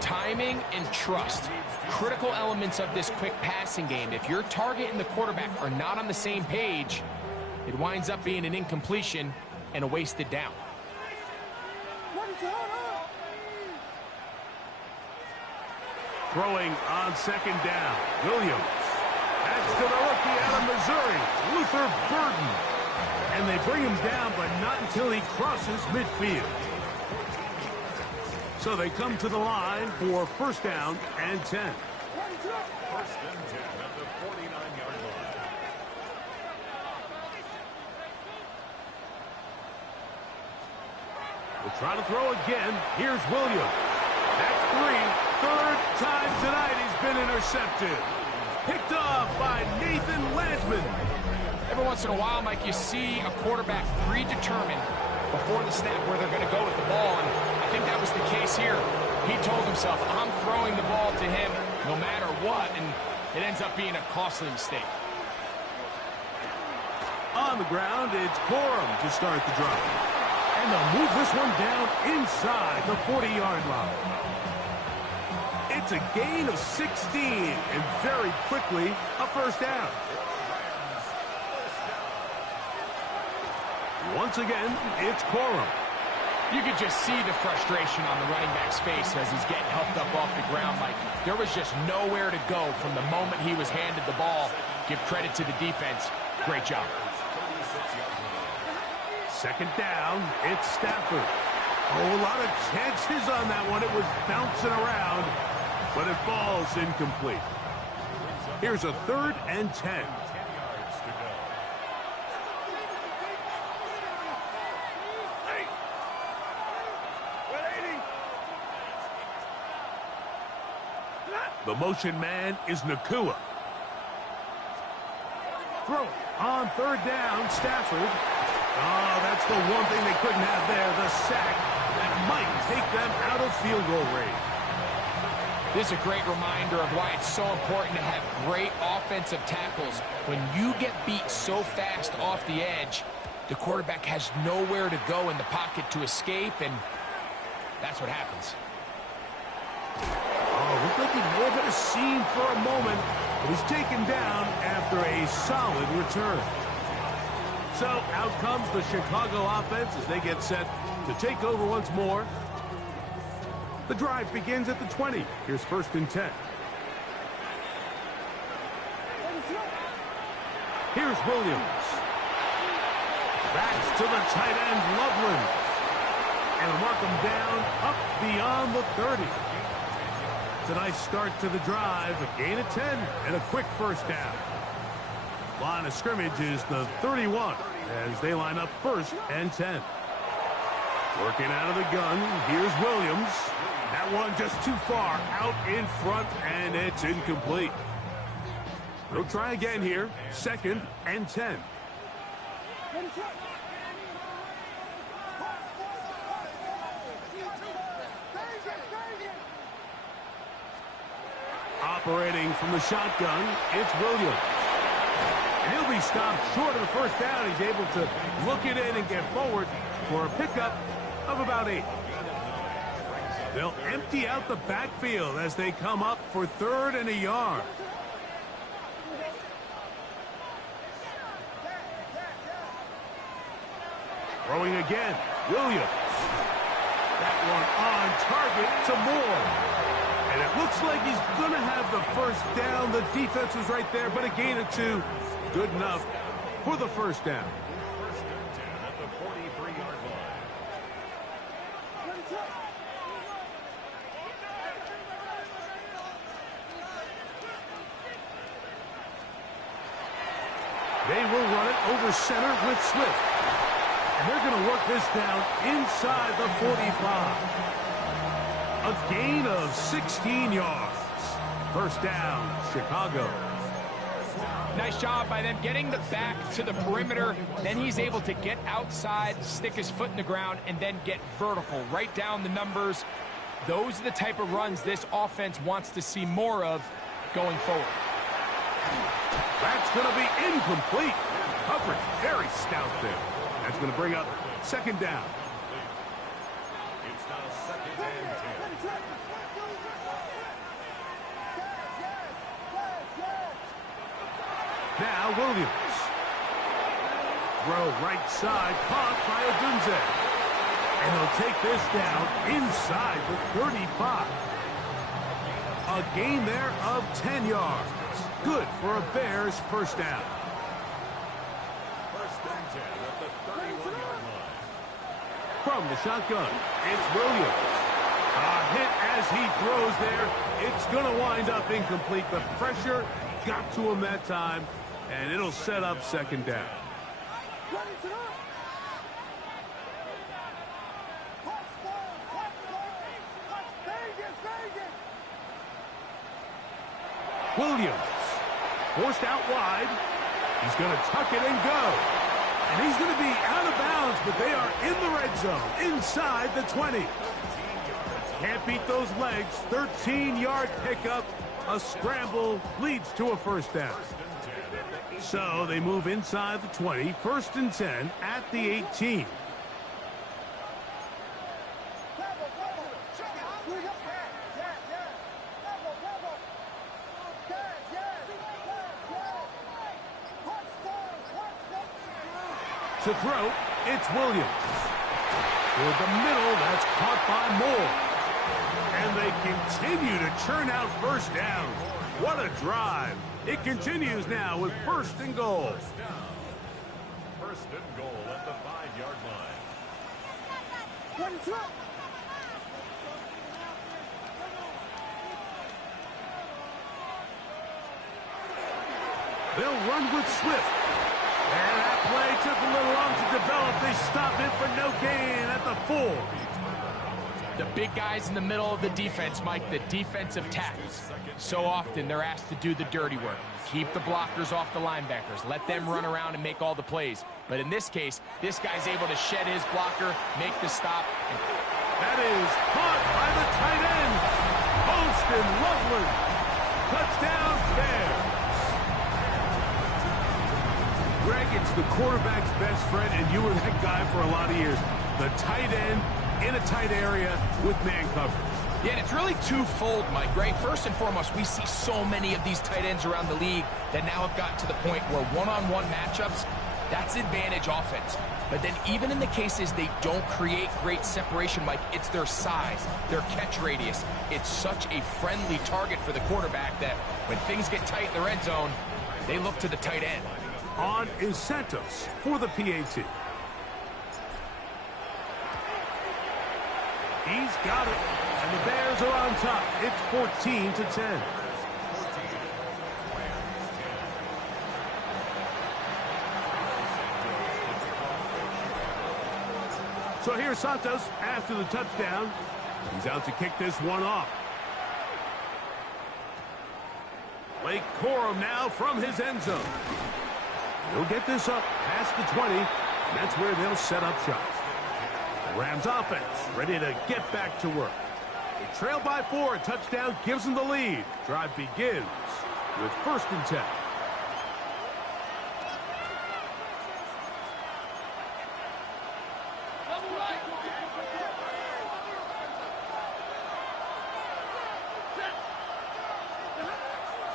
Timing and trust, critical elements of this quick passing game. If your target and the quarterback are not on the same page, it winds up being an incompletion and a wasted down. Throwing on second down. Williams. That's to the rookie out of Missouri, Luther Burden. And they bring him down, but not until he crosses midfield. So they come to the line for first down and 10. First and 10 at the 49-yard line. We'll try to throw again. Here's Williams. That's three. Third time tonight he's been intercepted. Picked off by Nathan Landman. Every once in a while, Mike, you see a quarterback predetermined before the snap where they're going to go with the ball, and I think that was the case here. He told himself, I'm throwing the ball to him no matter what, and it ends up being a costly mistake. On the ground, it's Corum to start the drive. And they'll move this one down inside the 40-yard line. It's a gain of 16, and very quickly, a first down. Once again, it's Corum. You could just see the frustration on the running back's face as he's getting helped up off the ground. Like, there was just nowhere to go from the moment he was handed the ball. Give credit to the defense. Great job. Second down, it's Stafford. Oh, a lot of chances on that one. It was bouncing around, but it falls incomplete. Here's a third and 10. 10 yards to go. The motion man is Nakua. Throw it on third down, Stafford. Oh, that's the one thing they couldn't have there, the sack that might take them out of field goal range. This is a great reminder of why it's so important to have great offensive tackles. When you get beat so fast off the edge, the quarterback has nowhere to go in the pocket to escape, and that's what happens. Oh, looked like he may have hit a seam for a moment, but he's taken down after a solid return. So out comes the Chicago offense as they get set to take over once more. The drive begins at the 20. Here's first and 10. Here's Williams. Backs to the tight end, Loveland. And will mark him down up beyond the 30. It's a nice start to the drive. A gain of 10 and a quick first down. Line of scrimmage is the 31 as they line up first and 10. Working out of the gun, here's Williams. That one just too far out in front, and it's incomplete. They'll try again here. Second and 10. Operating from the shotgun, it's Williams. And he'll be stopped short of the first down. He's able to look it in and get forward for a pickup of about 8. They'll empty out the backfield as they come up for third and a yard. Throwing again, Williams. That one on target to Moore. And it looks like he's going to have the first down. The defense was right there, but a gain of 2. Good enough for the first down. First and 10 at the 43-yard line. They will run it over center with Swift. And they're going to work this down inside the 45. A gain of 16 yards. First down, Chicago. Nice job by them getting the back to the perimeter. Then he's able to get outside, stick his foot in the ground, and then get vertical. Right down the numbers. Those are the type of runs this offense wants to see more of going forward. That's going to be incomplete. Coverage very stout there. That's going to bring up second down. It's now second and 10. Now Williams. Throw right side, caught by Odunze. And they'll take this down inside the 35. A gain there of 10 yards. Good for a Bears first down. First and 10 at the 31-yard line. From the shotgun, it's Williams. A hit as he throws there. It's going to wind up incomplete. The pressure got to him that time, and it'll set up second down. Williams forced out wide. He's going to tuck it and go. And he's going to be out of bounds, but they are in the red zone, inside the 20. Can't beat those legs. 13-yard pickup. A scramble leads to a first down. So they move inside the 20. First and 10 at the 18. To throw, it's Williams. Toward the middle, that's caught by Moore. And they continue to churn out first downs. What a drive. It continues now with first and goal. First and goal at the 5-yard line. They'll run with Swift. And that play took a little long to develop. They stop it for no gain at the 4. The big guys in the middle of the defense, Mike, the defensive tackles. So often they're asked to do the dirty work. Keep the blockers off the linebackers. Let them run around and make all the plays. But in this case, this guy's able to shed his blocker, make the stop. That is caught by the tight end, Austin Loveland. Touchdown, Bears. Greg, it's the quarterback's best friend, and you were that guy for a lot of years. The tight end in a tight area with man coverage. Yeah, and it's really twofold, Mike, right? First and foremost, we see so many of these tight ends around the league that now have gotten to the point where one-on-one matchups, that's advantage offense. But then even in the cases they don't create great separation, Mike, it's their size, their catch radius. It's such a friendly target for the quarterback that when things get tight in the red zone, they look to the tight end. On is Santos for the PAT. He's got it, and the Bears are on top. It's 14-10. So here's Santos after the touchdown. He's out to kick this one off. Blake Corum now from his end zone. He'll get this up past the 20, and that's where they'll set up shop. The Rams offense ready to get back to work. They trail by 4. A touchdown gives them the lead. Drive begins with first and 10.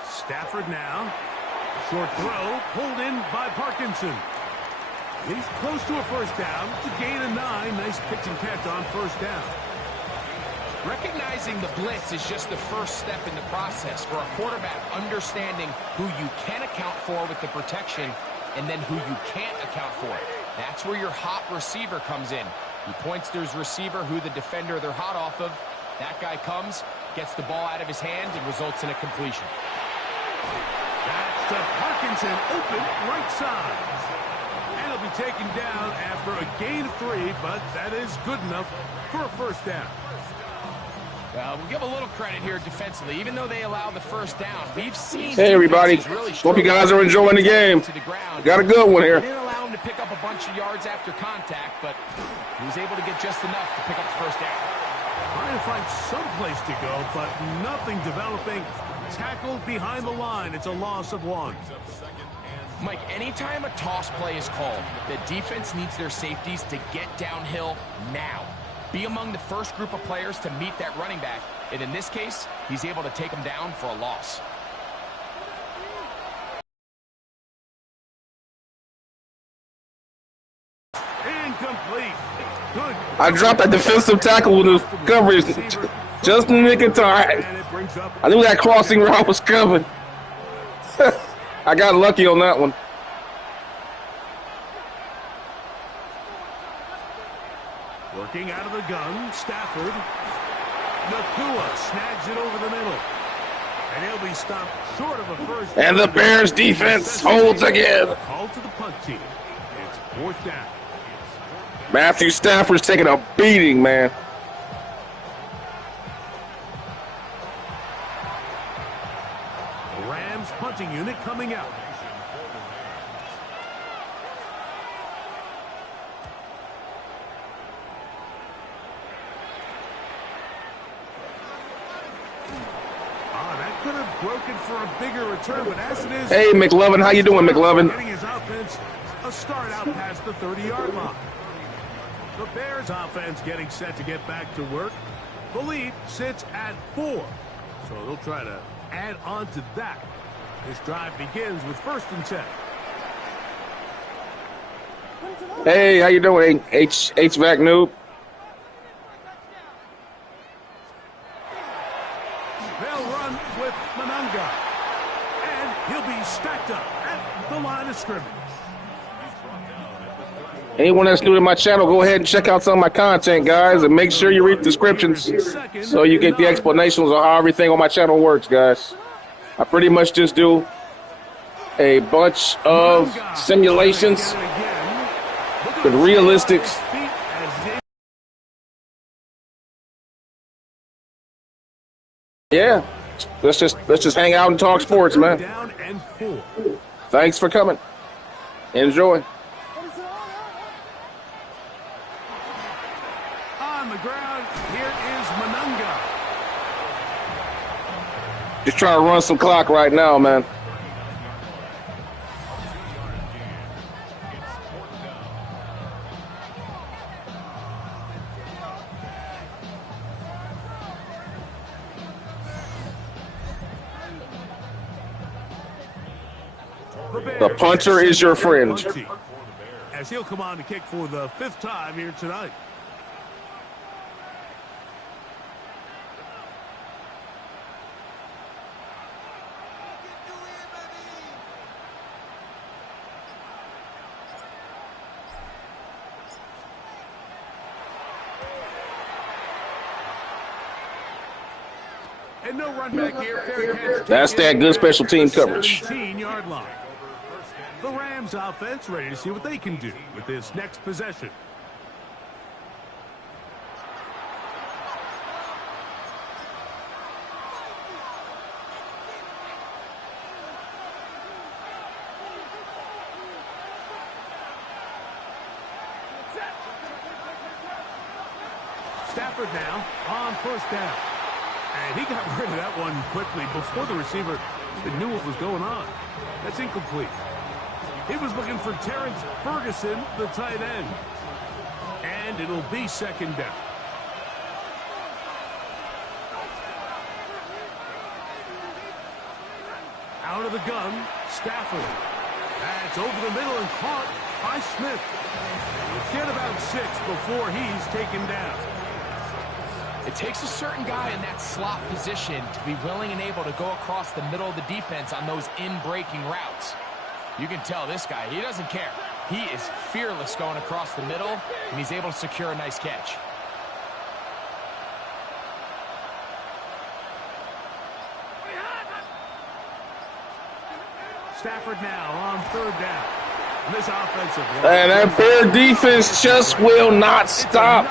Stafford now. Short throw pulled in by Parkinson. He's close to a first down. To gain a 9. Nice pitch and catch on first down. Recognizing the blitz is just the first step in the process for a quarterback, understanding who you can account for with the protection and then who you can't account for. That's where your hot receiver comes in. He points to his receiver, who the defender they're hot off of. That guy comes, gets the ball out of his hands, and results in a completion. That's to Parkinson, open right side. And he'll be taken down after a gain of 3, but that is good enough for a first down. Well, we'll give a little credit here defensively. Even though they allowed the first down, we've seen Hey, everybody. really Hope you guys are enjoying the game. Got a good one They here. didn't allow him to pick up a bunch of yards after contact, but he was able to get just enough to pick up the first down. Trying to find some place to go, but nothing developing. Tackled behind the line. It's a loss of 1. Mike, anytime a toss play is called, the defense needs their safeties to get downhill now. Be among the first group of players to meet that running back, and in this case, he's able to take him down for a loss. Incomplete. Good. I dropped that defensive tackle with the coverage just in the nick of time. And it brings up I knew that crossing route was coming. I got lucky on that one. working out of the gun. Stafford. Nakua snags it over the middle. And he'll be stopped short of a first. And the Bears defense holds again. Call to the punt team. It's 4th down. Matthew Stafford's taking a beating, man. The Rams punting unit coming out. That could have broken for a bigger return, but as it is, Hey, McLovin, how you doing, McLovin? getting his offense a start out past the 30-yard line. The Bears offense getting set to get back to work. The lead sits at 4, so they'll try to add on to that. This drive begins with 1st and 10. Hey, how you doing, HVAC noob? They'll run with Mononga, and he'll be stacked up at the line of scrimmage. Anyone that's new to my channel, go ahead and check out some of my content, guys, and make sure you read the descriptions so you get the explanations on how everything on my channel works, guys. I pretty much just do a bunch of simulations with realistics. Yeah, let's just hang out and talk sports, man. Down and 4. Thanks for coming. Enjoy. On the ground, here is Mononga. Just trying to run some clock right now, man. The punter is your friend. As he'll come on to kick for the 5th time here tonight. And no run back here. Fair catch. That's that good special team coverage. 17-yard line. The Rams offense ready to see what they can do with this next possession. Stafford now on 1st down. And he got rid of that one quickly before the receiver knew what was going on. That's incomplete. He was looking for Terrence Ferguson, the tight end. And it'll be 2nd down. Out of the gun, Stafford. That's over the middle and caught by Smith. Get about 6 before he's taken down. It takes a certain guy in that slot position to be willing and able to go across the middle of the defense on those in-breaking routes. You can tell this guy, he doesn't care. He is fearless going across the middle, and he's able to secure a nice catch. Stafford now on 3rd down. And this offensive line. And that Bear defense just will not stop.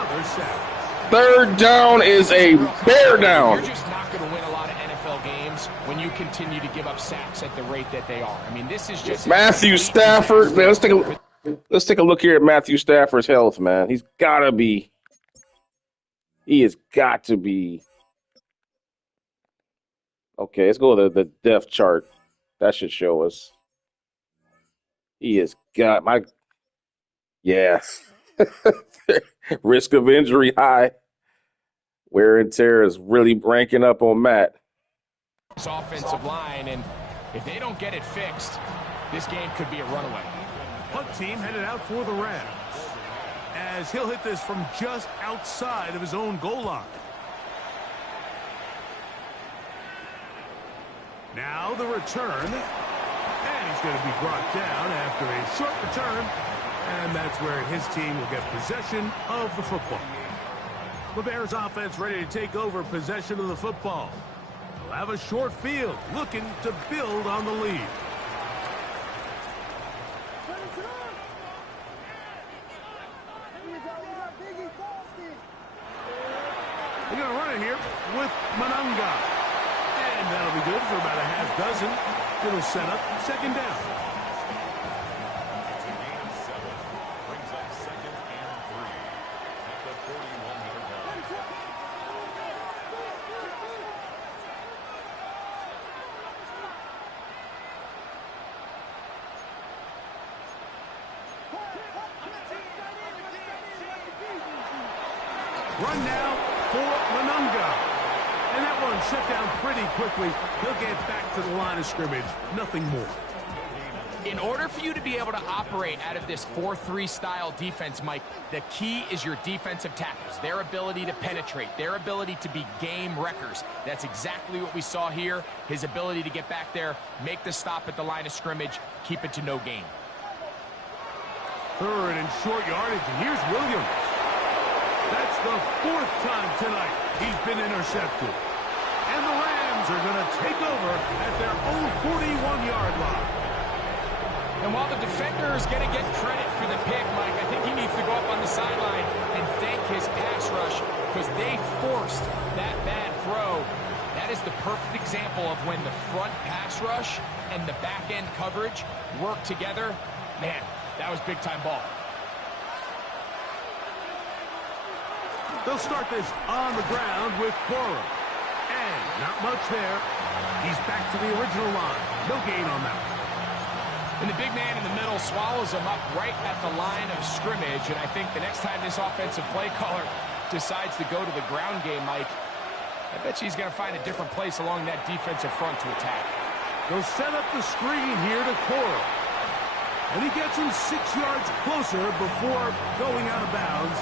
3rd down is a Bear down. You're just not going to win a lot of NFL games when you continue to give up sacks at the rate that they are. I mean, this is just Matthew Stafford. Man, let's take a look here at Matthew Stafford's health, man. He has got to be. Okay, let's go to the depth chart. That should show us. He has got my. Yes. Risk of injury high. Wear and tear is really ranking up on Matt. This offensive line, and if they don't get it fixed, this game could be a runaway. Punt team headed out for the Rams, as he'll hit this from just outside of his own goal line. Now the return, and he's going to be brought down after a short return, and that's where his team will get possession of the football. The Bears offense ready to take over possession of the football. They'll have a short field, looking to build on the lead. They're going to run it here with Mononga. And that'll be good for about a half dozen. It'll set up 2nd down. It's a gain of 7. Brings up 2nd and 3 at the 41-yard line. Run now for Mononga. And that one shut down pretty quickly. He'll get back to the line of scrimmage. Nothing more. In order for you to be able to operate out of this 4-3 style defense, Mike, the key is your defensive tackles, their ability to penetrate, their ability to be game wreckers. That's exactly what we saw here. His ability to get back there, make the stop at the line of scrimmage, keep it to no gain. 3rd and short yardage, and here's Williams. That's the 4th time tonight he's been intercepted. And the Rams are going to take over at their own 41-yard line. And while the defender is going to get credit for the pick, Mike, I think he needs to go up on the sideline and thank his pass rush because they forced that bad throw. That is the perfect example of when the front pass rush and the back-end coverage work together. Man, that was big-time ball. They'll start this on the ground with Cora. And not much there. He's back to the original line. No gain on that. And the big man in the middle swallows him up right at the line of scrimmage. And I think the next time this offensive play caller decides to go to the ground game, Mike, I bet you he's going to find a different place along that defensive front to attack. They'll set up the screen here to Cora. And he gets him 6 yards closer before going out of bounds.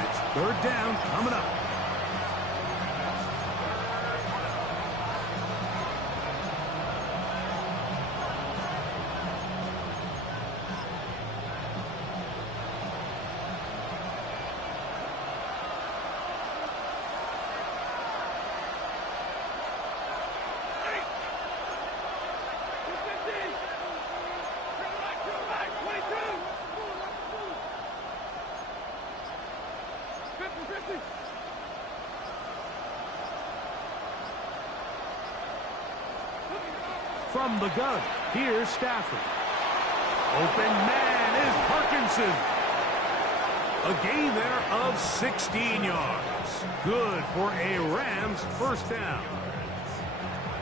It's 3rd down coming up. From the gun, here's Stafford. Open man is Parkinson. A gain there of 16 yards. Good for a Rams 1st down.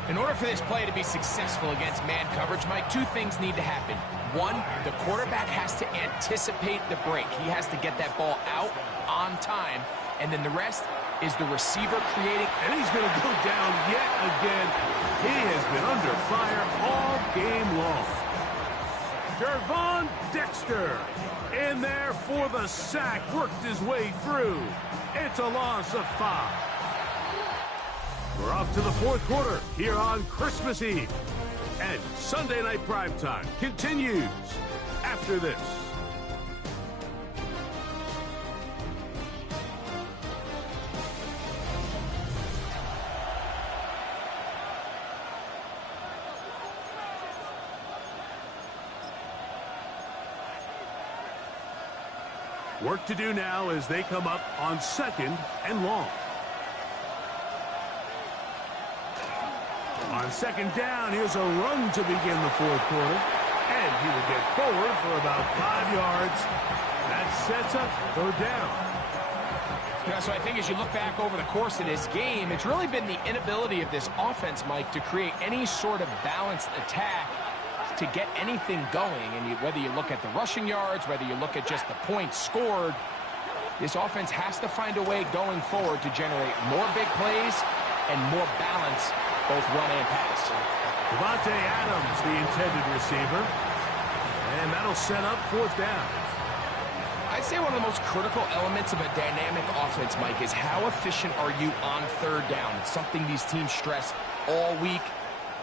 In order for this play to be successful against man coverage, Mike, 2 things need to happen. 1, the quarterback has to anticipate the break. He has to get that ball out on time. And then the rest is the receiver creating. And he's going to go down yet again. He has been under fire all game long. Gervon Dexter in there for the sack. Worked his way through. It's a loss of 5. We're off to the 4th quarter here on Christmas Eve. And Sunday Night Primetime continues after this. Work to do now as they come up on 2nd and long. On 2nd down, here's a run to begin the 4th quarter. And he will get forward for about 5 yards. That sets up 3rd down. Yeah, so I think as you look back over the course of this game, it's really been the inability of this offense, Mike, to create any sort of balanced attack to get anything going. And whether you look at the rushing yards, whether you look at just the points scored, this offense has to find a way going forward to generate more big plays and more balance, both run and pass. Davante Adams, the intended receiver. And that'll set up 4th down. I'd say one of the most critical elements of a dynamic offense, Mike, is how efficient are you on 3rd down. It's something these teams stress all week.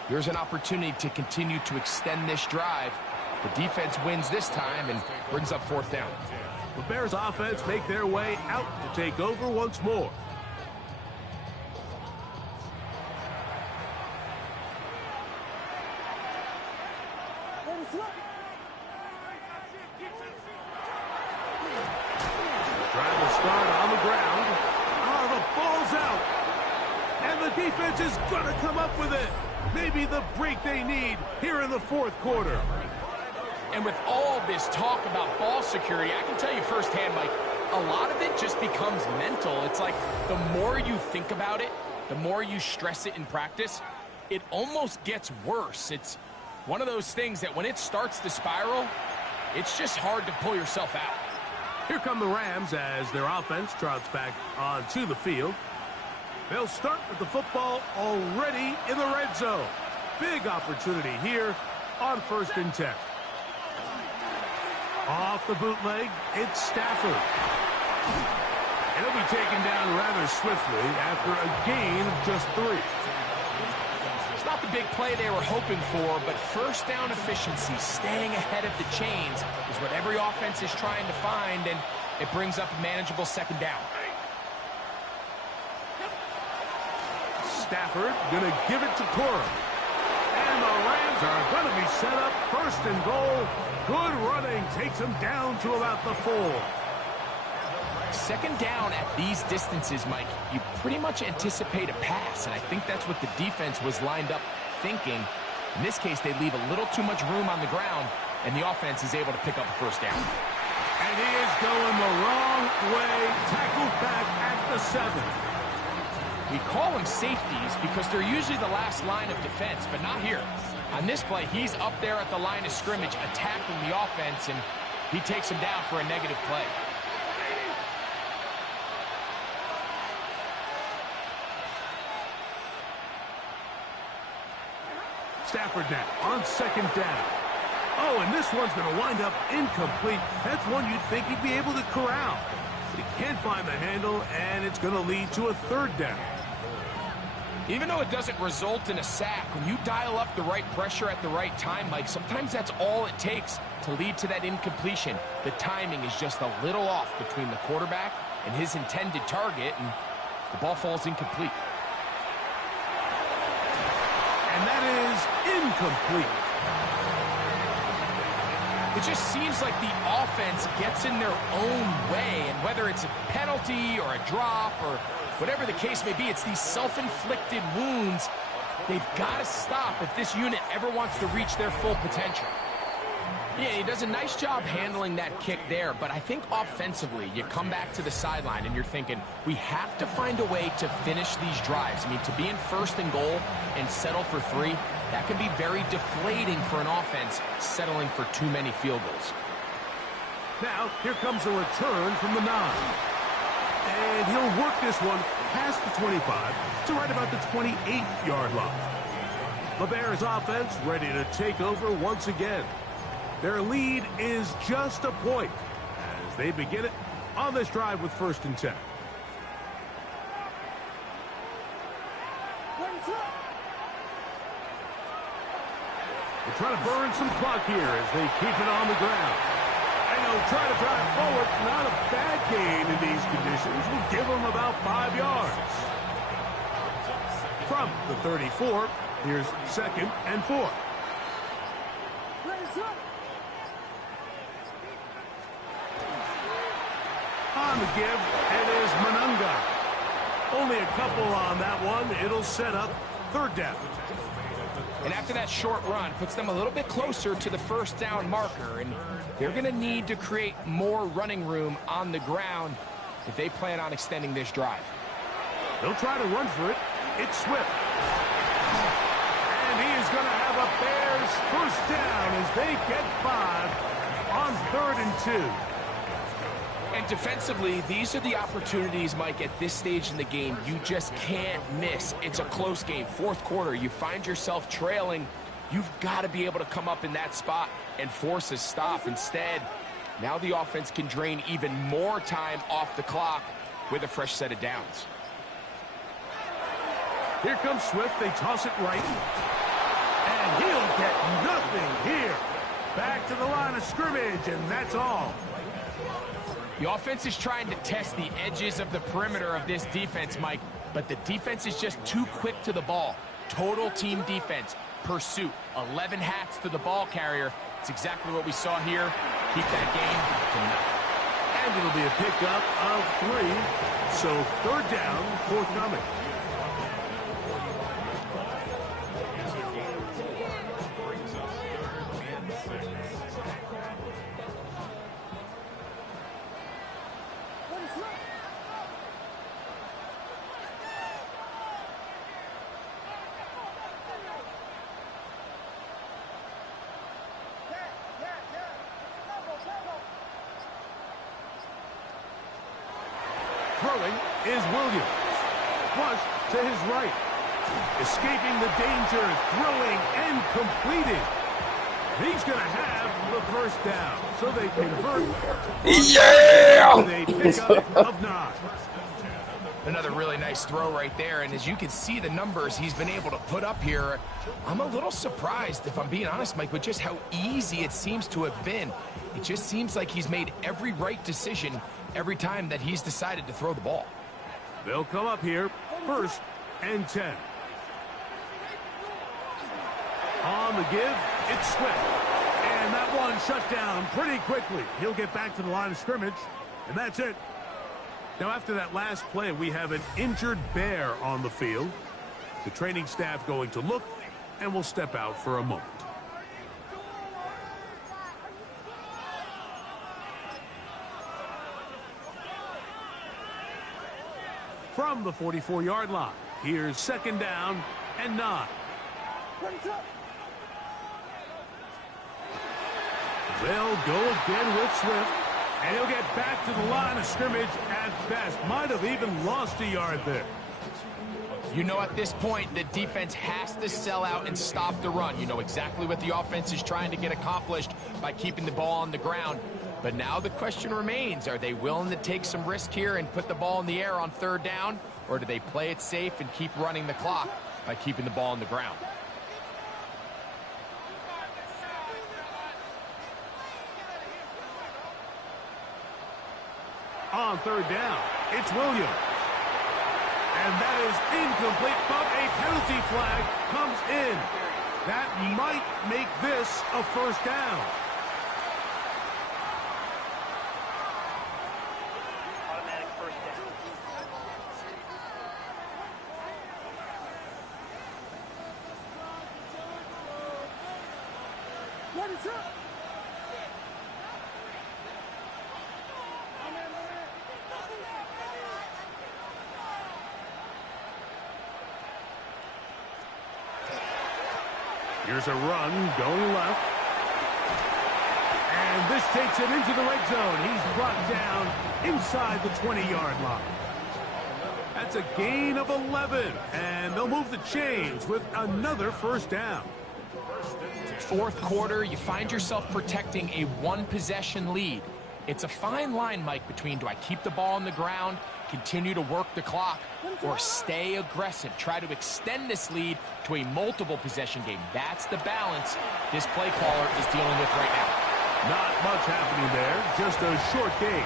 Here's an opportunity to continue to extend this drive. The defense wins this time and brings up 4th down. The Bears offense make their way out to take over once more. Trying to start on the ground. Oh, the ball's out. And the defense is going to come up with it. Maybe the break they need here in the 4th quarter. And with all this talk about ball security, I can tell you firsthand, Mike, a lot of it just becomes mental. It's like the more you think about it, the more you stress it in practice, it almost gets worse. It's one of those things that when it starts to spiral, it's just hard to pull yourself out. Here come the Rams as their offense trots back onto the field. They'll start with the football already in the red zone. Big opportunity here on 1st and 10. Off the bootleg, it's Stafford. And he'll be taken down rather swiftly after a gain of just 3. It's not the big play they were hoping for, but 1st down efficiency, staying ahead of the chains, is what every offense is trying to find, and it brings up a manageable 2nd down. Stafford going to give it to Corum. And the Rams are going to be set up 1st and goal. Good running takes them down to about the 4. 2nd down at these distances, Mike, you pretty much anticipate a pass, and I think that's what the defense was lined up thinking. In this case, they leave a little too much room on the ground, and the offense is able to pick up a 1st down. And he is going the wrong way, tackled back at the 7. We call them safeties because they're usually the last line of defense, but not here. On this play, he's up there at the line of scrimmage attacking the offense, and he takes him down for a negative play. Stafford now on 2nd down. Oh, and this one's going to wind up incomplete. That's one you'd think he'd be able to corral. But he can't find the handle, and it's going to lead to a 3rd down. Even though it doesn't result in a sack, when you dial up the right pressure at the right time, Mike, sometimes that's all it takes to lead to that incompletion. The timing is just a little off between the quarterback and his intended target, and the ball falls incomplete. And that is incomplete. It just seems like the offense gets in their own way, and whether it's a penalty or a drop or whatever the case may be, it's these self-inflicted wounds. They've got to stop if this unit ever wants to reach their full potential. Yeah, he does a nice job handling that kick there, but I think offensively, you come back to the sideline and you're thinking, we have to find a way to finish these drives. I mean, to be in 1st and goal and settle for 3, that can be very deflating for an offense settling for too many field goals. Now, here comes a return from the 9. And he'll work this one past the 25 to right about the 28-yard line. The Bears offense ready to take over once again. Their lead is just a point as they begin it on this drive with 1st and 10. They're trying to burn some clock here as they keep it on the ground. And they'll try to drive forward. Not a bad gain in these conditions. Will give them about 5 yards. From the 34, here's 2nd and 4. On the give, it is Monunga. Only a couple on that one. It'll set up third down. And after that short run, puts them a little bit closer to the first down marker. And they're going to need to create more running room on the ground if they plan on extending this drive. They'll try to run for it. It's Swift. And he is going to have a Bears first down as they get 5 on 3rd and 2. And defensively, these are the opportunities, Mike, at this stage in the game you just can't miss. It's a close game. Fourth quarter, you find yourself trailing. You've got to be able to come up in that spot and force a stop. Instead, now the offense can drain even more time off the clock with a fresh set of downs. Here comes Swift. They toss it right. And he'll get nothing here. Back to the line of scrimmage, and that's all. The offense is trying to test the edges of the perimeter of this defense, Mike, but the defense is just too quick to the ball. Total team defense, pursuit, 11 hats to the ball carrier. It's exactly what we saw here. Keep that game to nothing. And it'll be a pickup of 3. So 3rd down, forthcoming. Throwing is Williams. Flush to his right. Escaping the danger, throwing and completing. He's going to have the first down. So they convert. Yeah! They pick up of 9. Another really nice throw right there, and as you can see the numbers he's been able to put up here, I'm a little surprised, if I'm being honest, Mike, with just how easy it seems to have been. It just seems like he's made every right decision every time that he's decided to throw the ball. They'll come up here, 1st and 10. On the give, it's Swift. And that one shut down pretty quickly. He'll get back to the line of scrimmage, and that's it. Now, after that last play, we have an injured Bear on the field. The training staff going to look, and we'll step out for a moment. From the 44-yard line, here's 2nd down and 9. They'll go again with Swift. And he'll get back to the line of scrimmage at best. Might have even lost a yard there. You know, at this point, the defense has to sell out and stop the run. You know exactly what the offense is trying to get accomplished by keeping the ball on the ground. But now the question remains, are they willing to take some risk here and put the ball in the air on 3rd down? Or do they play it safe and keep running the clock by keeping the ball on the ground? On 3rd down, it's Williams. And that is incomplete, but a penalty flag comes in. That might make this a first down. Automatic first down. What is up? Here's a run going left. And this takes him into the red zone. He's brought down inside the 20-yard line. That's a gain of 11. And they'll move the chains with another first down. Fourth quarter, you find yourself protecting a one-possession lead. It's a fine line, Mike, between do I keep the ball on the ground, continue to work the clock, or stay aggressive, try to extend this lead to a multiple possession game. That's the balance this play caller is dealing with right now. Not much happening there, just a short game.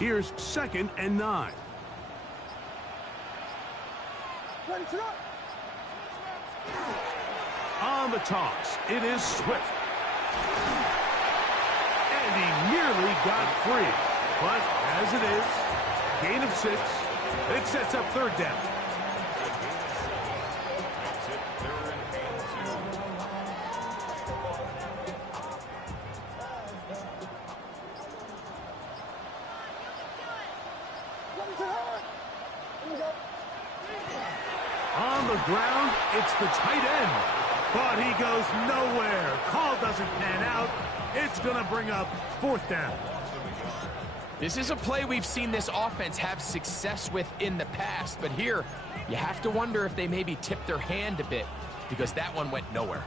Here's 2nd and 9. On the toss, it is Swift. And he nearly got free. But as it is, gain of 6, and it sets up 3rd down. On the ground, it's the tight end. But he goes nowhere. Call doesn't pan out. It's going to bring up 4th down. This is a play we've seen this offense have success with in the past, but here you have to wonder if they maybe tipped their hand a bit because that one went nowhere.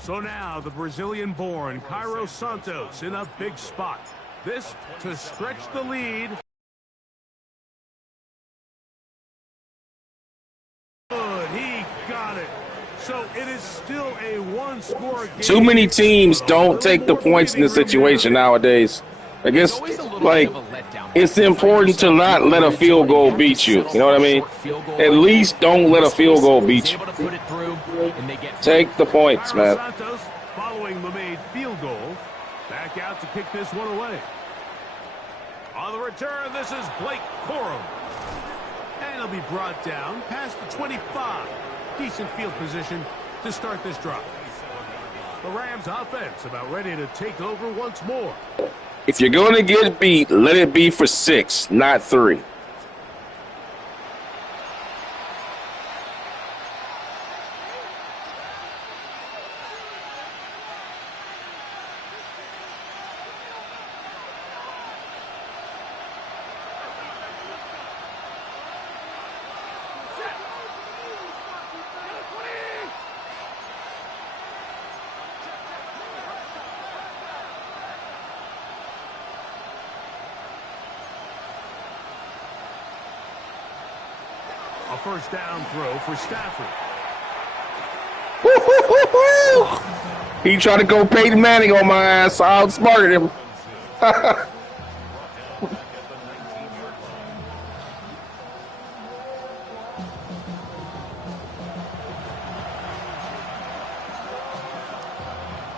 So now the Brazilian-born Cairo Santos in a big spot. This to stretch the lead. Good, he got it. So it is still a 1-score game. Too many teams don't take the points in this situation nowadays. I guess, like, it's important to not let a field goal beat you. You know what I mean? At least don't let a field goal beat you. Take the points, man. Santos following the made field goal. Back out to kick this one away. On the return, this is Blake Corum. And he'll be brought down past the 25. Decent field position to start this drive. The Rams offense about ready to take over once more. If you're going to get beat, let it be for 6, not 3. A 1st down throw for Stafford. He tried to go Peyton Manning on my ass. I outsmarted him.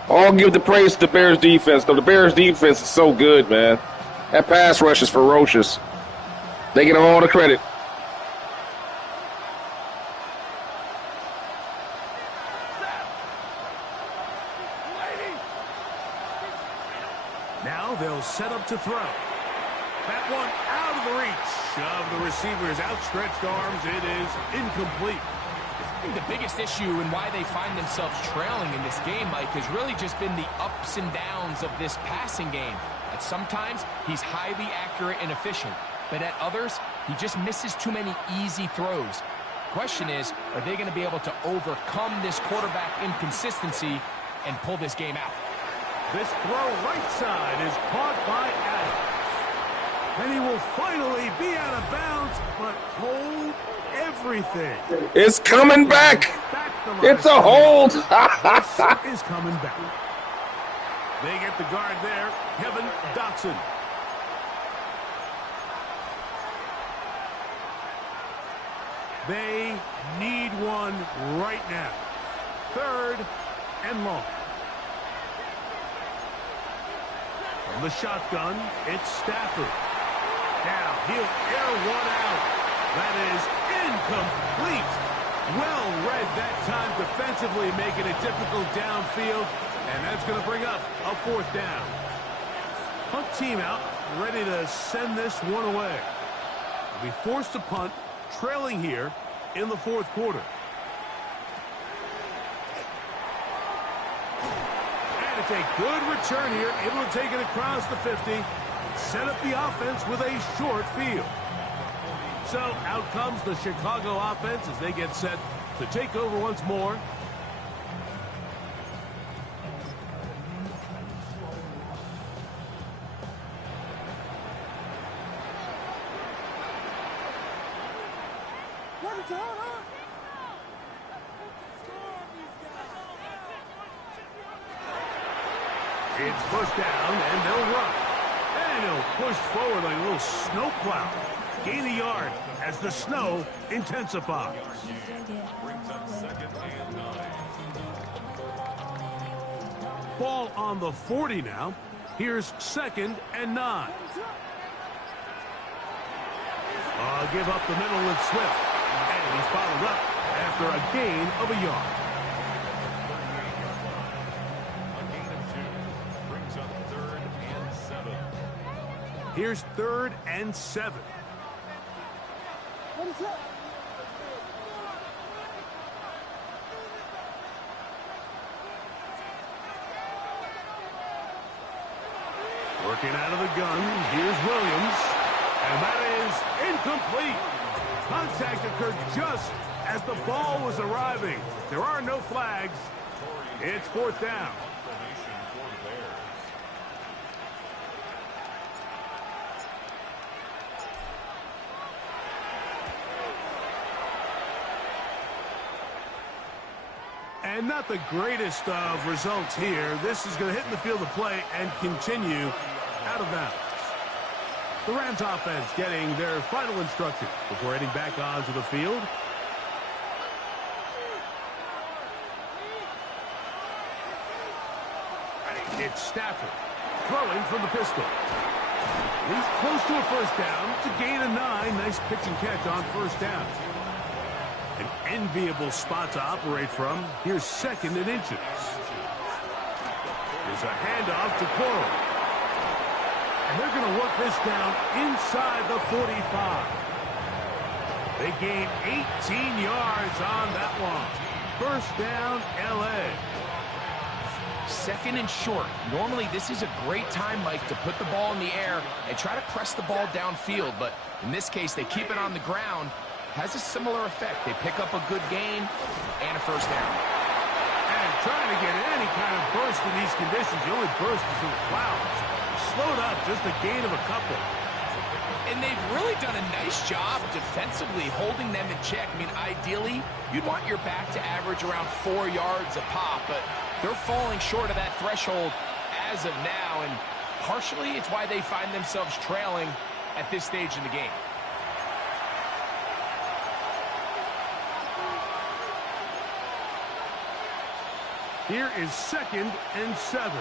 I'll give the praise to the Bears defense, though. The Bears defense is so good, man. That pass rush is ferocious. They get all the credit. Now they'll set up to throw. That one out of the reach of the receiver's outstretched arms. It is incomplete. I think the biggest issue and why they find themselves trailing in this game, Mike, has really just been the ups and downs of this passing game. At sometimes, he's highly accurate and efficient, but at others, he just misses too many easy throws. Question is, are they going to be able to overcome this quarterback inconsistency and pull this game out? This throw right side is caught by Adams. And he will finally be out of bounds, but hold everything. It's coming back. It's a hold. Is coming back. They get the guard there, Kevin Dotson. They need one right now. 3rd and long. From the shotgun, it's Stafford. Now he'll air one out. That is incomplete. Well read that time defensively, making it difficult downfield. And that's going to bring up a 4th down. Punt team out, ready to send this one away. They'll be forced to punt, trailing here in the 4th quarter. And it's a good return here, able to take it across the 50. Set up the offense with a short field. So out comes the Chicago offense as they get set to take over once more. It's first down, and they'll run. And he'll push forward like a little snow plow. Gain a yard as the snow intensifies. Brings up 2nd and 9. Ball on the 40 now. Here's 2nd and 9. Give up the middle with Swift. And he's followed up after a gain of a yard. A gain of 2. Brings up 3rd and 7. Here's 3rd and 7. Working out of the gun, here's Williams. And that is incomplete. Contact occurred just as the ball was arriving. There are no flags. It's 4th down. Formation for the Bears. And not the greatest of results here. This is going to hit in the field of play and continue out of bounds. The Rams offense getting their final instruction before heading back onto the field. It's Stafford throwing from the pistol. He's close to a first down to gain a 9. Nice pitch and catch on first down. An enviable spot to operate from. Here's 2nd and inches. There's a handoff to Coral. And they're going to work this down inside the 45. They gain 18 yards on that one. First down, L.A. 2nd and short. Normally, this is a great time, Mike, to put the ball in the air and try to press the ball downfield. But in this case, they keep it on the ground. Has a similar effect. They pick up a good gain and a first down. And trying to get any kind of burst in these conditions, the only burst is in the clouds. Slowed up, just a gain of a couple. And they've really done a nice job defensively holding them in check. I mean, ideally, you'd want your back to average around 4 yards a pop, but they're falling short of that threshold as of now, and partially it's why they find themselves trailing at this stage in the game. Here is 2nd and 7.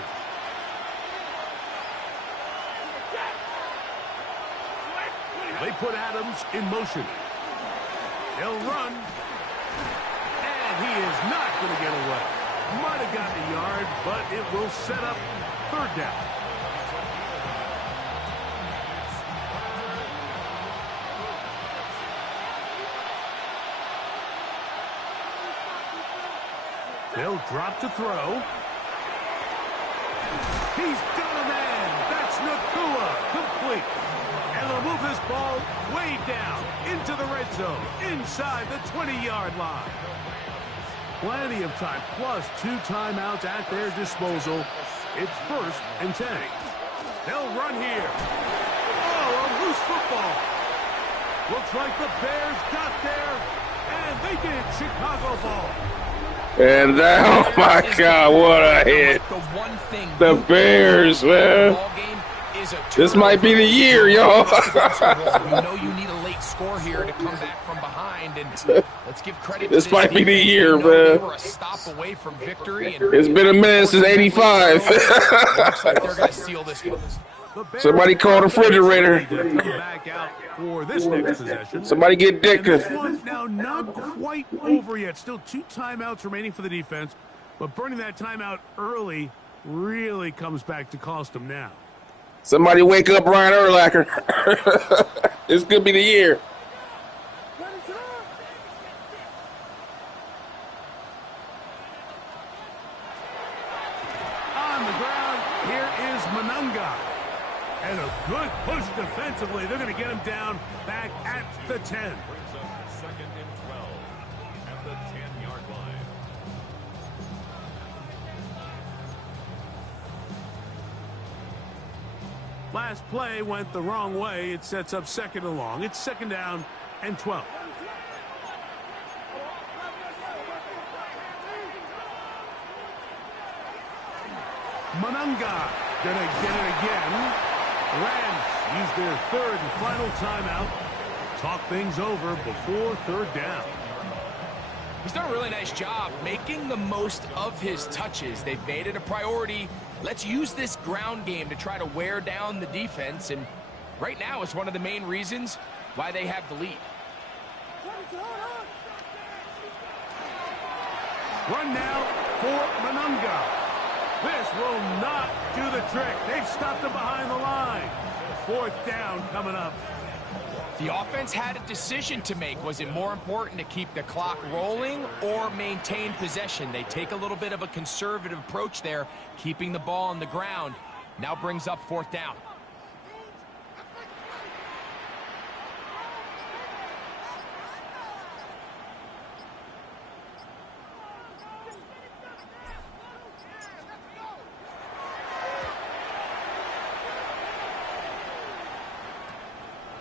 They put Adams in motion. They'll run. And he is not going to get away. Might have gotten a yard, but it will set up 3rd down. They'll drop to throw. He's got a man. That's Nakua. Complete. And they'll move this ball way down into the red zone, inside the 20-yard line. Plenty of time, plus 2 timeouts at their disposal. It's 1st and 10. They'll run here. Oh, a loose football. Looks like the Bears got there, and they did. Chicago ball. And that, oh my God, what a hit. The Bears, man. This might be the year, y'all. You know you need a late score here to come back from behind, and let's give credit to this might be the year, man. They were a stop away from victory. And it's been a minute since 85. Looks like they're going to seal this one. Somebody call the refrigerator. Come back out for this next possession. Somebody get Dick. This one now not quite over yet. Still 2 timeouts remaining for the defense, but burning that timeout early really comes back to cost them now. Somebody wake up Brian Urlacher. This could be the year. On the ground, here is Monunga. And a good push defensively. They're going to get him down back at the 10. Brings up 2nd and 12 at the 10-yard line. Last play went the wrong way. It sets up 2nd and long. It's 2nd down and 12. Manunga gonna get it again. Rams use their third and final timeout. Talk things over before third down. He's done a really nice job making the most of his touches. They've made it a priority. Let's use this ground game to try to wear down the defense, and right now it's one of the main reasons why they have the lead. Run now for Manunga. This will not do the trick. They've stopped him behind the line. Fourth down coming up. The offense had a decision to make. Was it more important to keep the clock rolling or maintain possession? They take a little bit of a conservative approach there, keeping the ball on the ground. Now brings up fourth down.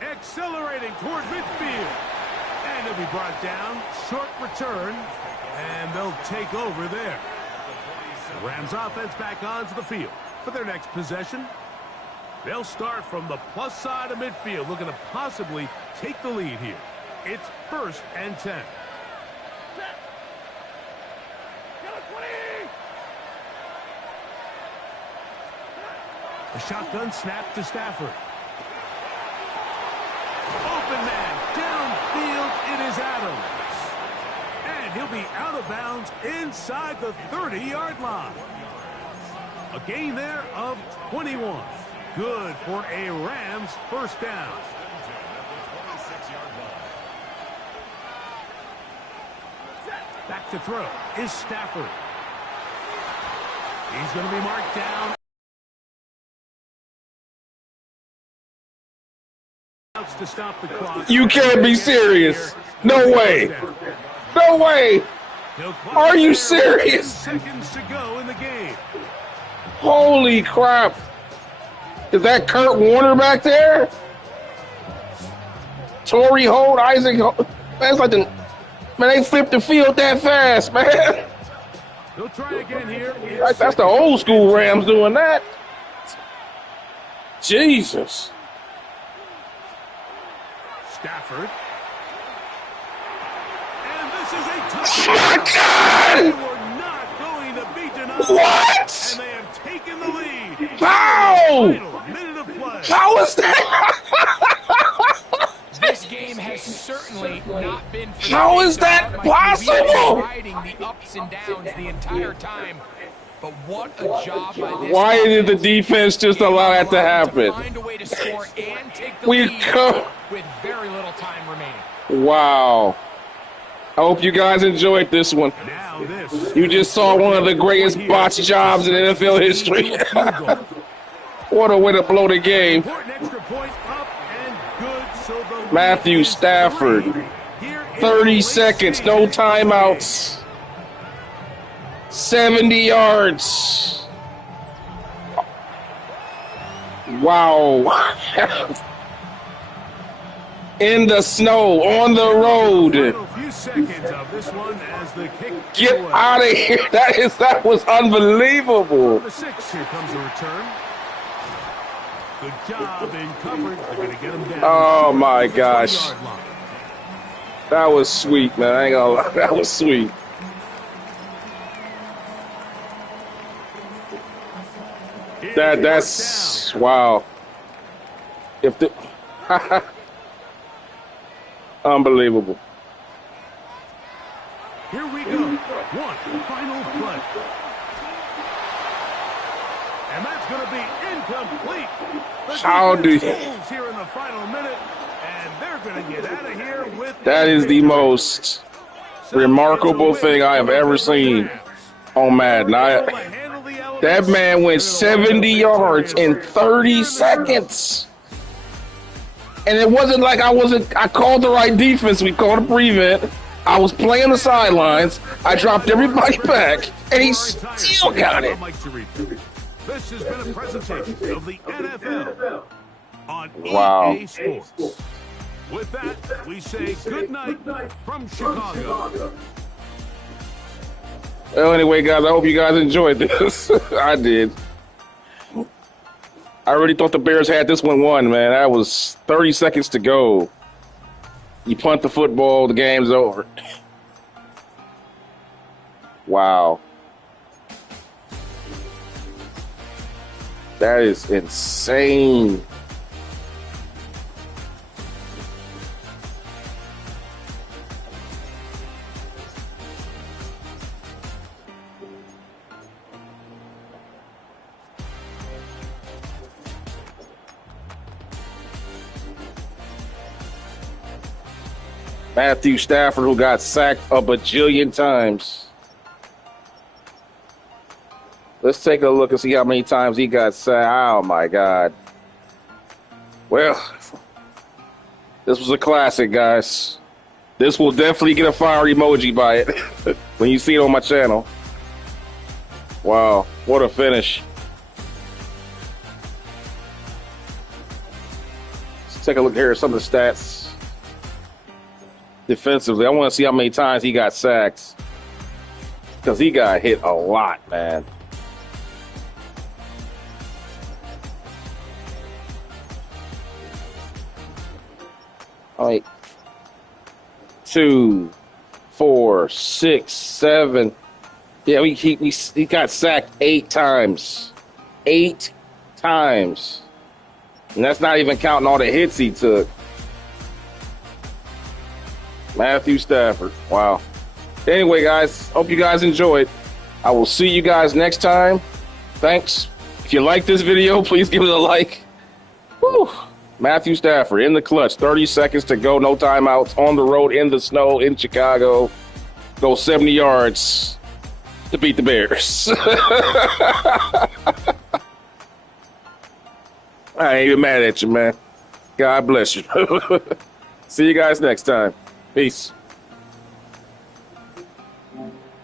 Accelerating toward midfield. And he'll be brought down. Short return. And they'll take over there. The Rams offense back onto the field for their next possession. They'll start from the plus side of midfield, looking to possibly take the lead here. It's 1st and 10. A shotgun snap to Stafford. Open man, downfield, it is Adams. And he'll be out of bounds inside the 30-yard line. A gain there of 21. Good for a Rams first down. Back to throw is Stafford. He's going to be marked down. To stop the clock. You can't be serious. No way. No way. Are you serious? Seconds to go in the game. Holy crap. Is that Kurt Warner back there? Torrey Holt, Isaac Holt. Man, it's like man, they flipped the field that fast, man. They'll try again here. That's the old school Rams doing that. Jesus. Stafford. And this is a touchdown. They were not going to be denied. What? And they have taken the lead. How? Minute of play. How is that? This game has certainly not been for How is that possible? Riding the ups and downs the entire time. But what a job by this. Why did the defense just allow that to happen? Find a way to score and take the We lead come. with very little time remaining. Wow. I hope you guys enjoyed this one. Now this. You just saw one of the greatest botch jobs in NFL history. What a way to blow the game. Important extra point up and good. So the Matthew Stafford. 30 seconds, no timeouts. 70 yards. Wow. In the snow, on the road. Few seconds of this one as the kick Get out of here. That was unbelievable. the 6, here comes the return. Good job in coverage. They're going to get him down. Oh my gosh. That was sweet, man. I ain't gonna lie. That was sweet. That's wow. If the unbelievable. Here we go. One final play. And that's going to be incomplete. How do you? Here in the final minute, and they're going to get out of here with That is the most remarkable thing I have ever seen on Madden. That man went 70 yards in 30 seconds. And it wasn't like I called the right defense. We called a prevent. I was playing the sidelines. I dropped everybody back, and he still got it. This has been a presentation of the NFL on Wow. EA Sports. With that, we say good night from Chicago. Well, anyway, guys, I hope you guys enjoyed this. I did. I already thought the Bears had this one won, man. That was 30 seconds to go. You punt the football, the game's over. Wow. That is insane. Matthew Stafford, who got sacked a bajillion times. Let's take a look and see how many times he got sacked. Oh, my God. Well, this was a classic, guys. This will definitely get a fire emoji by it when you see it on my channel. Wow, what a finish. Let's take a look here at some of the stats. Defensively, I want to see how many times he got sacked, because he got hit a lot, man. All right. 2, 4, 6, 7. Yeah, he got sacked 8 times. 8 times. And that's not even counting all the hits he took. Matthew Stafford. Wow. Anyway, guys, hope you guys enjoyed. I will see you guys next time. Thanks. If you like this video, please give it a like. Woo. Matthew Stafford in the clutch. 30 seconds to go. No timeouts. On the road in the snow in Chicago. Go 70 yards to beat the Bears. I ain't even mad at you, man. God bless you. See you guys next time. Peace.